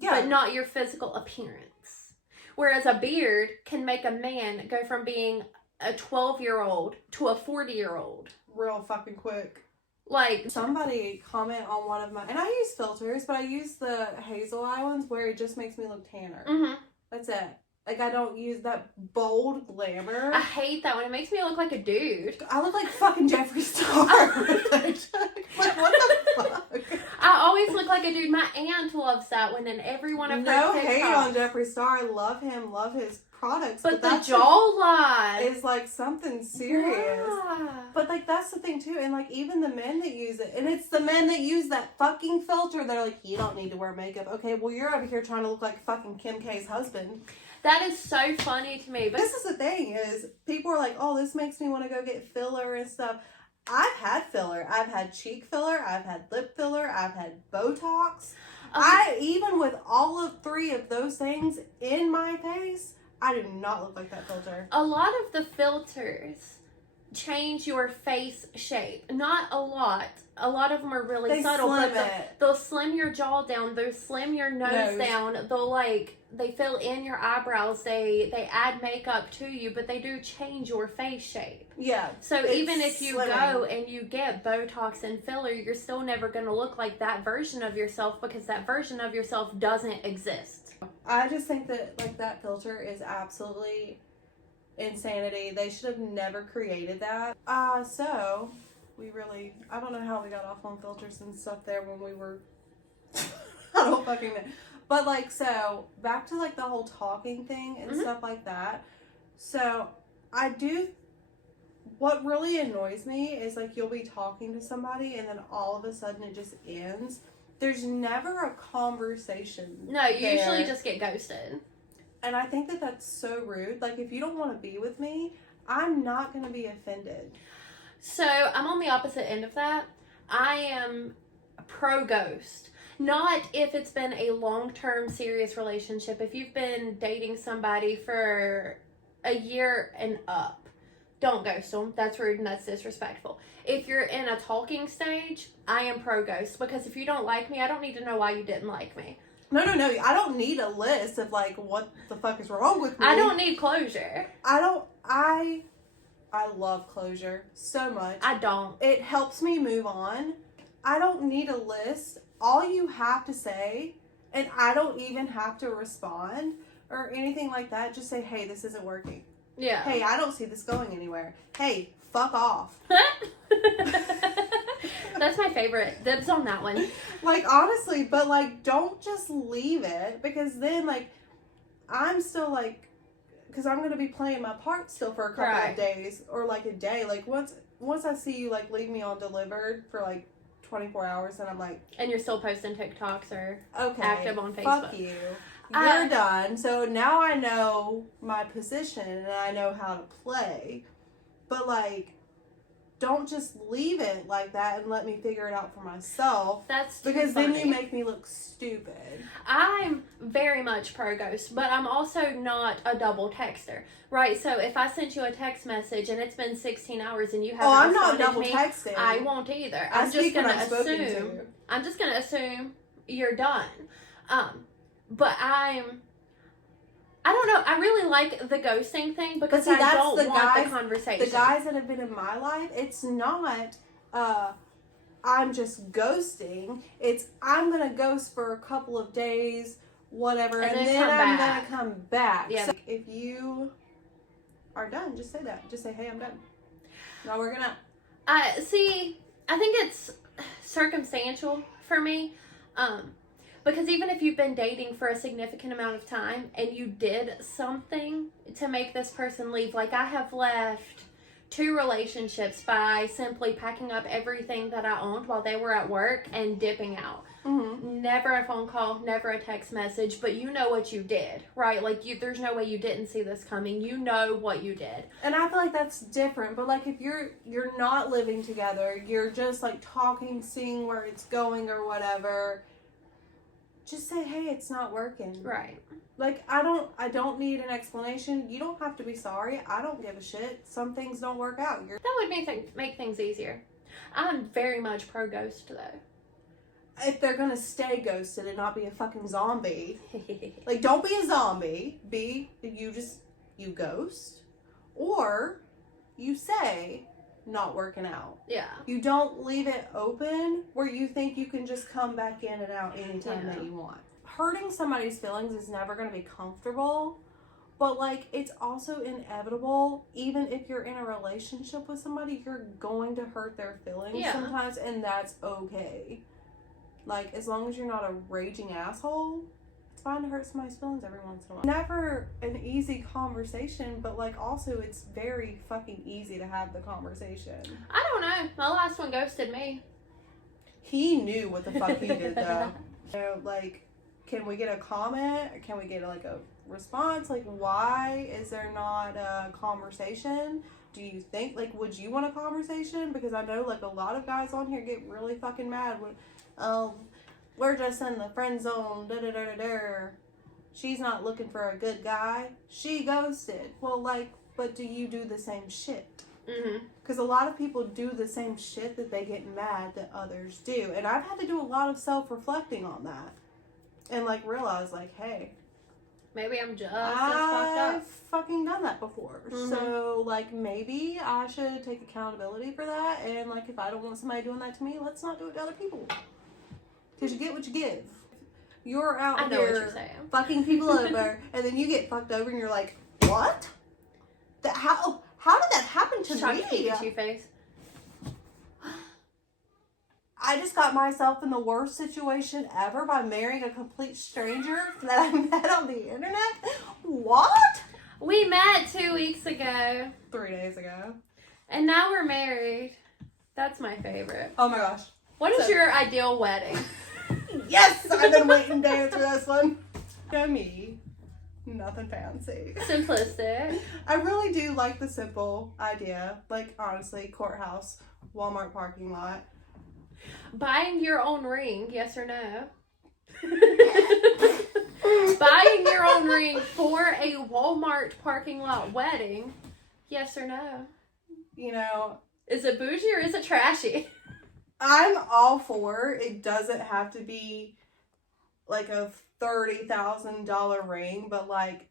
Yeah. But not your physical appearance. Whereas a beard can make a man go from being a 12-year-old to a 40-year-old. Real fucking quick. Like, somebody comment on one of my, and I use filters, but I use the hazel eye ones where it just makes me look tanner. Mm-hmm. That's it. Like, I don't use that bold glamour. I hate that one. It makes me look like a dude. I look like fucking Jeffree Star. Like, what the fuck? I always look like a dude. My aunt loves that one, and every one of her TikToks. No hate on Jeffree Star. I love him. Love his products. But the jawline is like something serious. Yeah. But like, that's the thing too. And like, even the men that use it, and it's the men that use that fucking filter that are like, you don't need to wear makeup. Okay, well, you're over here trying to look like fucking Kim K's husband. That is so funny to me. But this is the thing, is people are like, oh, this makes me want to go get filler and stuff. I've had filler. I've had cheek filler. I've had lip filler. I've had Botox. Even with all of 3 of those things in my face, I do not look like that filter. A lot of the filters change your face shape. Not a lot. A lot of them are really subtle. They'll slim your jaw down. They'll slim your nose down. They fill in your eyebrows. They add makeup to you, but they do change your face shape. Yeah. So even if you go and you get Botox and filler, you're still never going to look like that version of yourself, because that version of yourself doesn't exist. I just think that like that filter is absolutely insanity. They should have never created that. So we really, I don't know how we got off on filters and stuff there when we were, I don't fucking know. But like, so back to like the whole talking thing and stuff like that. So what really annoys me is like, you'll be talking to somebody and then all of a sudden it just ends. there's never a conversation. No, you there. usually just get ghosted. And I think that that's so rude. Like, if you don't want to be with me, I'm not going to be offended. So, I'm on the opposite end of that. I am pro-ghost. Not if it's been a long-term serious relationship. If you've been dating somebody for a year and up, don't ghost them. That's rude and that's disrespectful. If you're in a talking stage, I am pro-ghost. Because if you don't like me, I don't need to know why you didn't like me. No. I don't need a list of, like, what the fuck is wrong with me. I don't need closure. I love closure so much. I don't. It helps me move on. I don't need a list. All you have to say, and I don't even have to respond or anything like that, just say, hey, this isn't working. Yeah. Hey, I don't see this going anywhere. Hey, fuck off. That's my favorite. Dibs on that one. Like, honestly, but, like, don't just leave it, because then, like, I'm still, like, because I'm going to be playing my part still for a couple of days, or, like, a day. Like, once I see you, like, leave me on delivered for, like, 24 hours, and I'm like... And you're still posting TikToks or okay, active on Facebook. Fuck you. You're done. So now I know my position, and I know how to play. But, like... Don't just leave it like that and let me figure it out for myself. That's too because funny. then you make me look stupid. I'm very much pro-ghost, but I'm also not a double texter, right? So if I sent you a text message and it's been 16 hours and you haven't I'm not responded double to me, texting. I won't either. I'm just gonna assume. I'm just gonna assume you're done. But I don't know. I really like the ghosting thing because I don't want the conversation. The guys that have been in my life, it's not, I'm just ghosting. It's, I'm going to ghost for a couple of days, whatever, and then I'm going to come back. Yeah. So if you are done, just say that. Just say, hey, I'm done. Not working out. See, I think it's circumstantial for me. Because even if you've been dating for a significant amount of time and you did something to make this person leave, like I have left 2 relationships by simply packing up everything that I owned while they were at work and dipping out. Mm-hmm. Never a phone call, never a text message, but you know what you did, right? Like, there's no way you didn't see this coming. You know what you did. And I feel like that's different, but like if you're not living together, you're just like talking, seeing where it's going or whatever, just say, hey, it's not working. Right. Like, I don't need an explanation. You don't have to be sorry. I don't give a shit. Some things don't work out. That would make things easier. I'm very much pro-ghost, though. If they're gonna stay ghosted and not be a fucking zombie. Like, don't be a zombie. You ghost. Or you say, not working out. Yeah. You don't leave it open where you think you can just come back in and out anytime that you want. Hurting somebody's feelings is never going to be comfortable, but like it's also inevitable. Even if you're in a relationship with somebody, you're going to hurt their feelings sometimes, and that's okay. Like, as long as you're not a raging asshole, it's fine to hurt somebody's feelings every once in a while. Never an easy conversation, but like also it's very fucking easy to have the conversation. I don't know. My last one ghosted me. He knew what the fuck he did though. You know, like, can we get a comment? Can we get like a response? Like, why is there not a conversation? Do you think, like, would you want a conversation? Because I know like a lot of guys on here get really fucking mad when we're just in the friend zone, she's not looking for a good guy, she ghosted. Well, like, but do you do the same shit? Because a lot of people do the same shit that they get mad that others do, and I've had to do a lot of self-reflecting on that and like realize, like, hey, maybe I'm just as fucked up. I've fucking done that before. So like maybe I should take accountability for that, and like if I don't want somebody doing that to me, let's not do it to other people. Because you get what you give. You're out here fucking people over, and then you get fucked over, and you're like, what? How did that happen to me? Pikachu face. I just got myself in the worst situation ever by marrying a complete stranger that I met on the internet. What? We met 2 weeks ago. 3 days ago. And now we're married. That's my favorite. Oh my gosh. What is your ideal wedding? Yes! I've been waiting days for this one. Go me. Nothing fancy. Simplistic. I really do like the simple idea. Like, honestly, courthouse, Walmart parking lot. Buying your own ring, yes or no? Buying your own ring for a Walmart parking lot wedding, yes or no? You know, Is it bougie or is it trashy? I'm all for it. Doesn't have to be like a $30,000 ring, but like,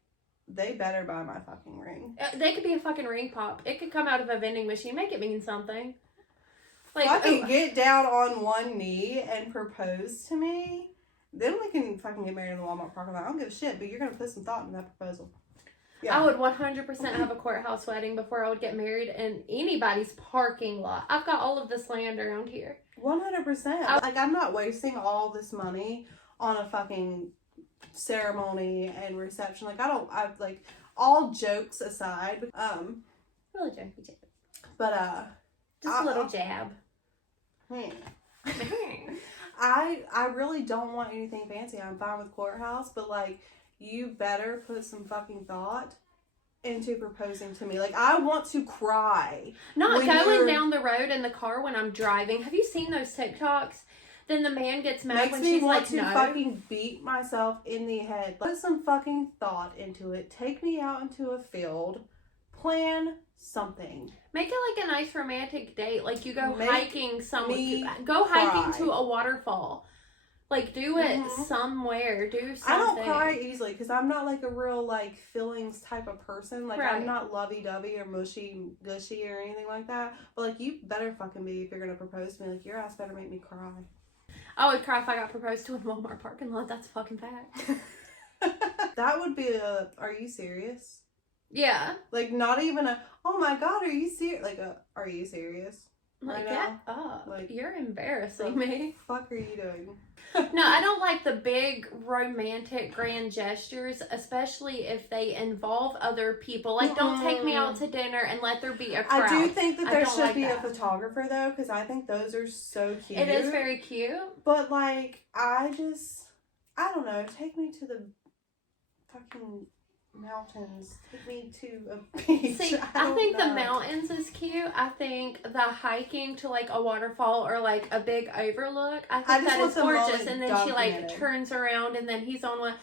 they better buy my fucking ring. They could be a fucking ring pop. It could come out of a vending machine. Make it mean something. Like, Fucking get down on one knee and propose to me. Then we can fucking get married in the Walmart parking lot. I don't give a shit, but you're gonna put some thought in that proposal. Yeah. I would 100% have a courthouse wedding before I would get married in anybody's parking lot. I've got all of this land around here. 100%. Like, I'm not wasting all this money on a fucking ceremony and reception. Like, I've like, all jokes aside, Really jokey joke. but Just a little jab. I really don't want anything fancy. I'm fine with courthouse, but like, you better put some fucking thought into proposing to me. Like, I want to cry. Not when going you're- down the road in the car when I'm driving. Have you seen those TikToks? Then the man gets mad Makes when me she's want like, to no. fucking beat myself in the head. Put some fucking thought into it. Take me out into a field. Plan something. Make it like a nice romantic date. Like, you go Make hiking somewhere. me Go hiking cry. to a waterfall. Like, do it Mhm. somewhere. Do something. I don't cry easily because I'm not like a real like feelings type of person. Like, Right. I'm not lovey-dovey or mushy gushy or anything like that. But like, you better fucking be if you're gonna propose to me. Like, your ass better make me cry. I would cry if I got proposed to in a Walmart parking lot. That's a fucking fact. That would be a, are you serious? Yeah. Like, not even a, oh my god, are you serious? Like a, are you serious? Like, Right get now? up. Like, You're embarrassing the me. fuck are you doing? No, I don't like the big romantic grand gestures, especially if they involve other people. Like, don't take me out to dinner and let there be a crowd. I do think that I there don't should like be that. a photographer though, because I think those are so cute. It is very cute. But like, I don't know. Take me to the fucking mountains. Take me to a beach. See, I don't think the know. mountains is cute. I think the hiking to like a waterfall or like a big overlook, I I think just that want is the gorgeous. moment And then she like documented. turns around and then he's on one.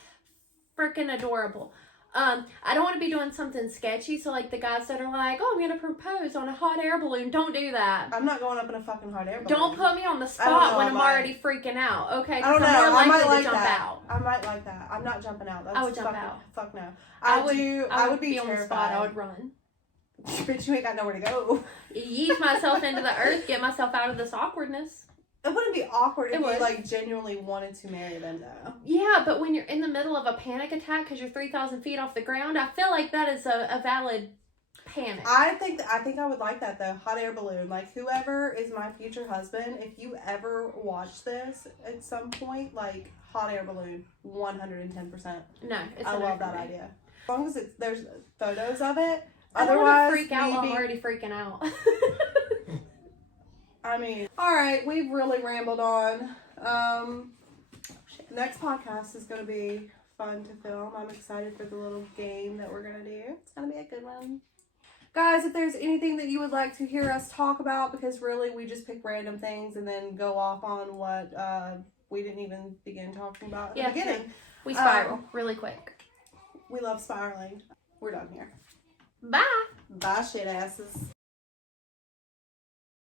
Freaking adorable. I don't want to be doing something sketchy. So like the guys that are like, oh, I'm gonna propose on a hot air balloon. Don't do that. I'm not going up in a fucking hot air balloon. Don't put me on the I don't spot know, when I I'm might. already freaking out. Okay, I don't because know. I'm more I might likely like to jump that. out. I might like that. I'm not jumping out. That's I would jump fucking, out. Fuck no. I I would be on the terrified. spot. I would run. Bitch, you ain't got nowhere to go. Yeet myself into the earth. Get myself out of this awkwardness. It wouldn't be awkward if It you would. like genuinely wanted to marry them though. Yeah, but when you're in the middle of a panic attack because you're 3,000 feet off the ground, I feel like that is a valid panic. I think I would like that though. Hot air balloon. Like, whoever is my future husband, if you ever watch this at some point, like, hot air balloon, 110%. No, it's I a no love for that me. idea. As long as there's photos of it. I don't want Otherwise, to freak out while I'm maybe- already freaking out. I mean, all right, we've really rambled on. Next podcast is going to be fun to film. I'm excited for the little game that we're going to do. It's going to be a good one. Guys, if there's anything that you would like to hear us talk about, because really we just pick random things and then go off on what we didn't even begin talking about in the beginning. We spiral really quick. We love spiraling. We're done here. Bye. Bye, shit asses.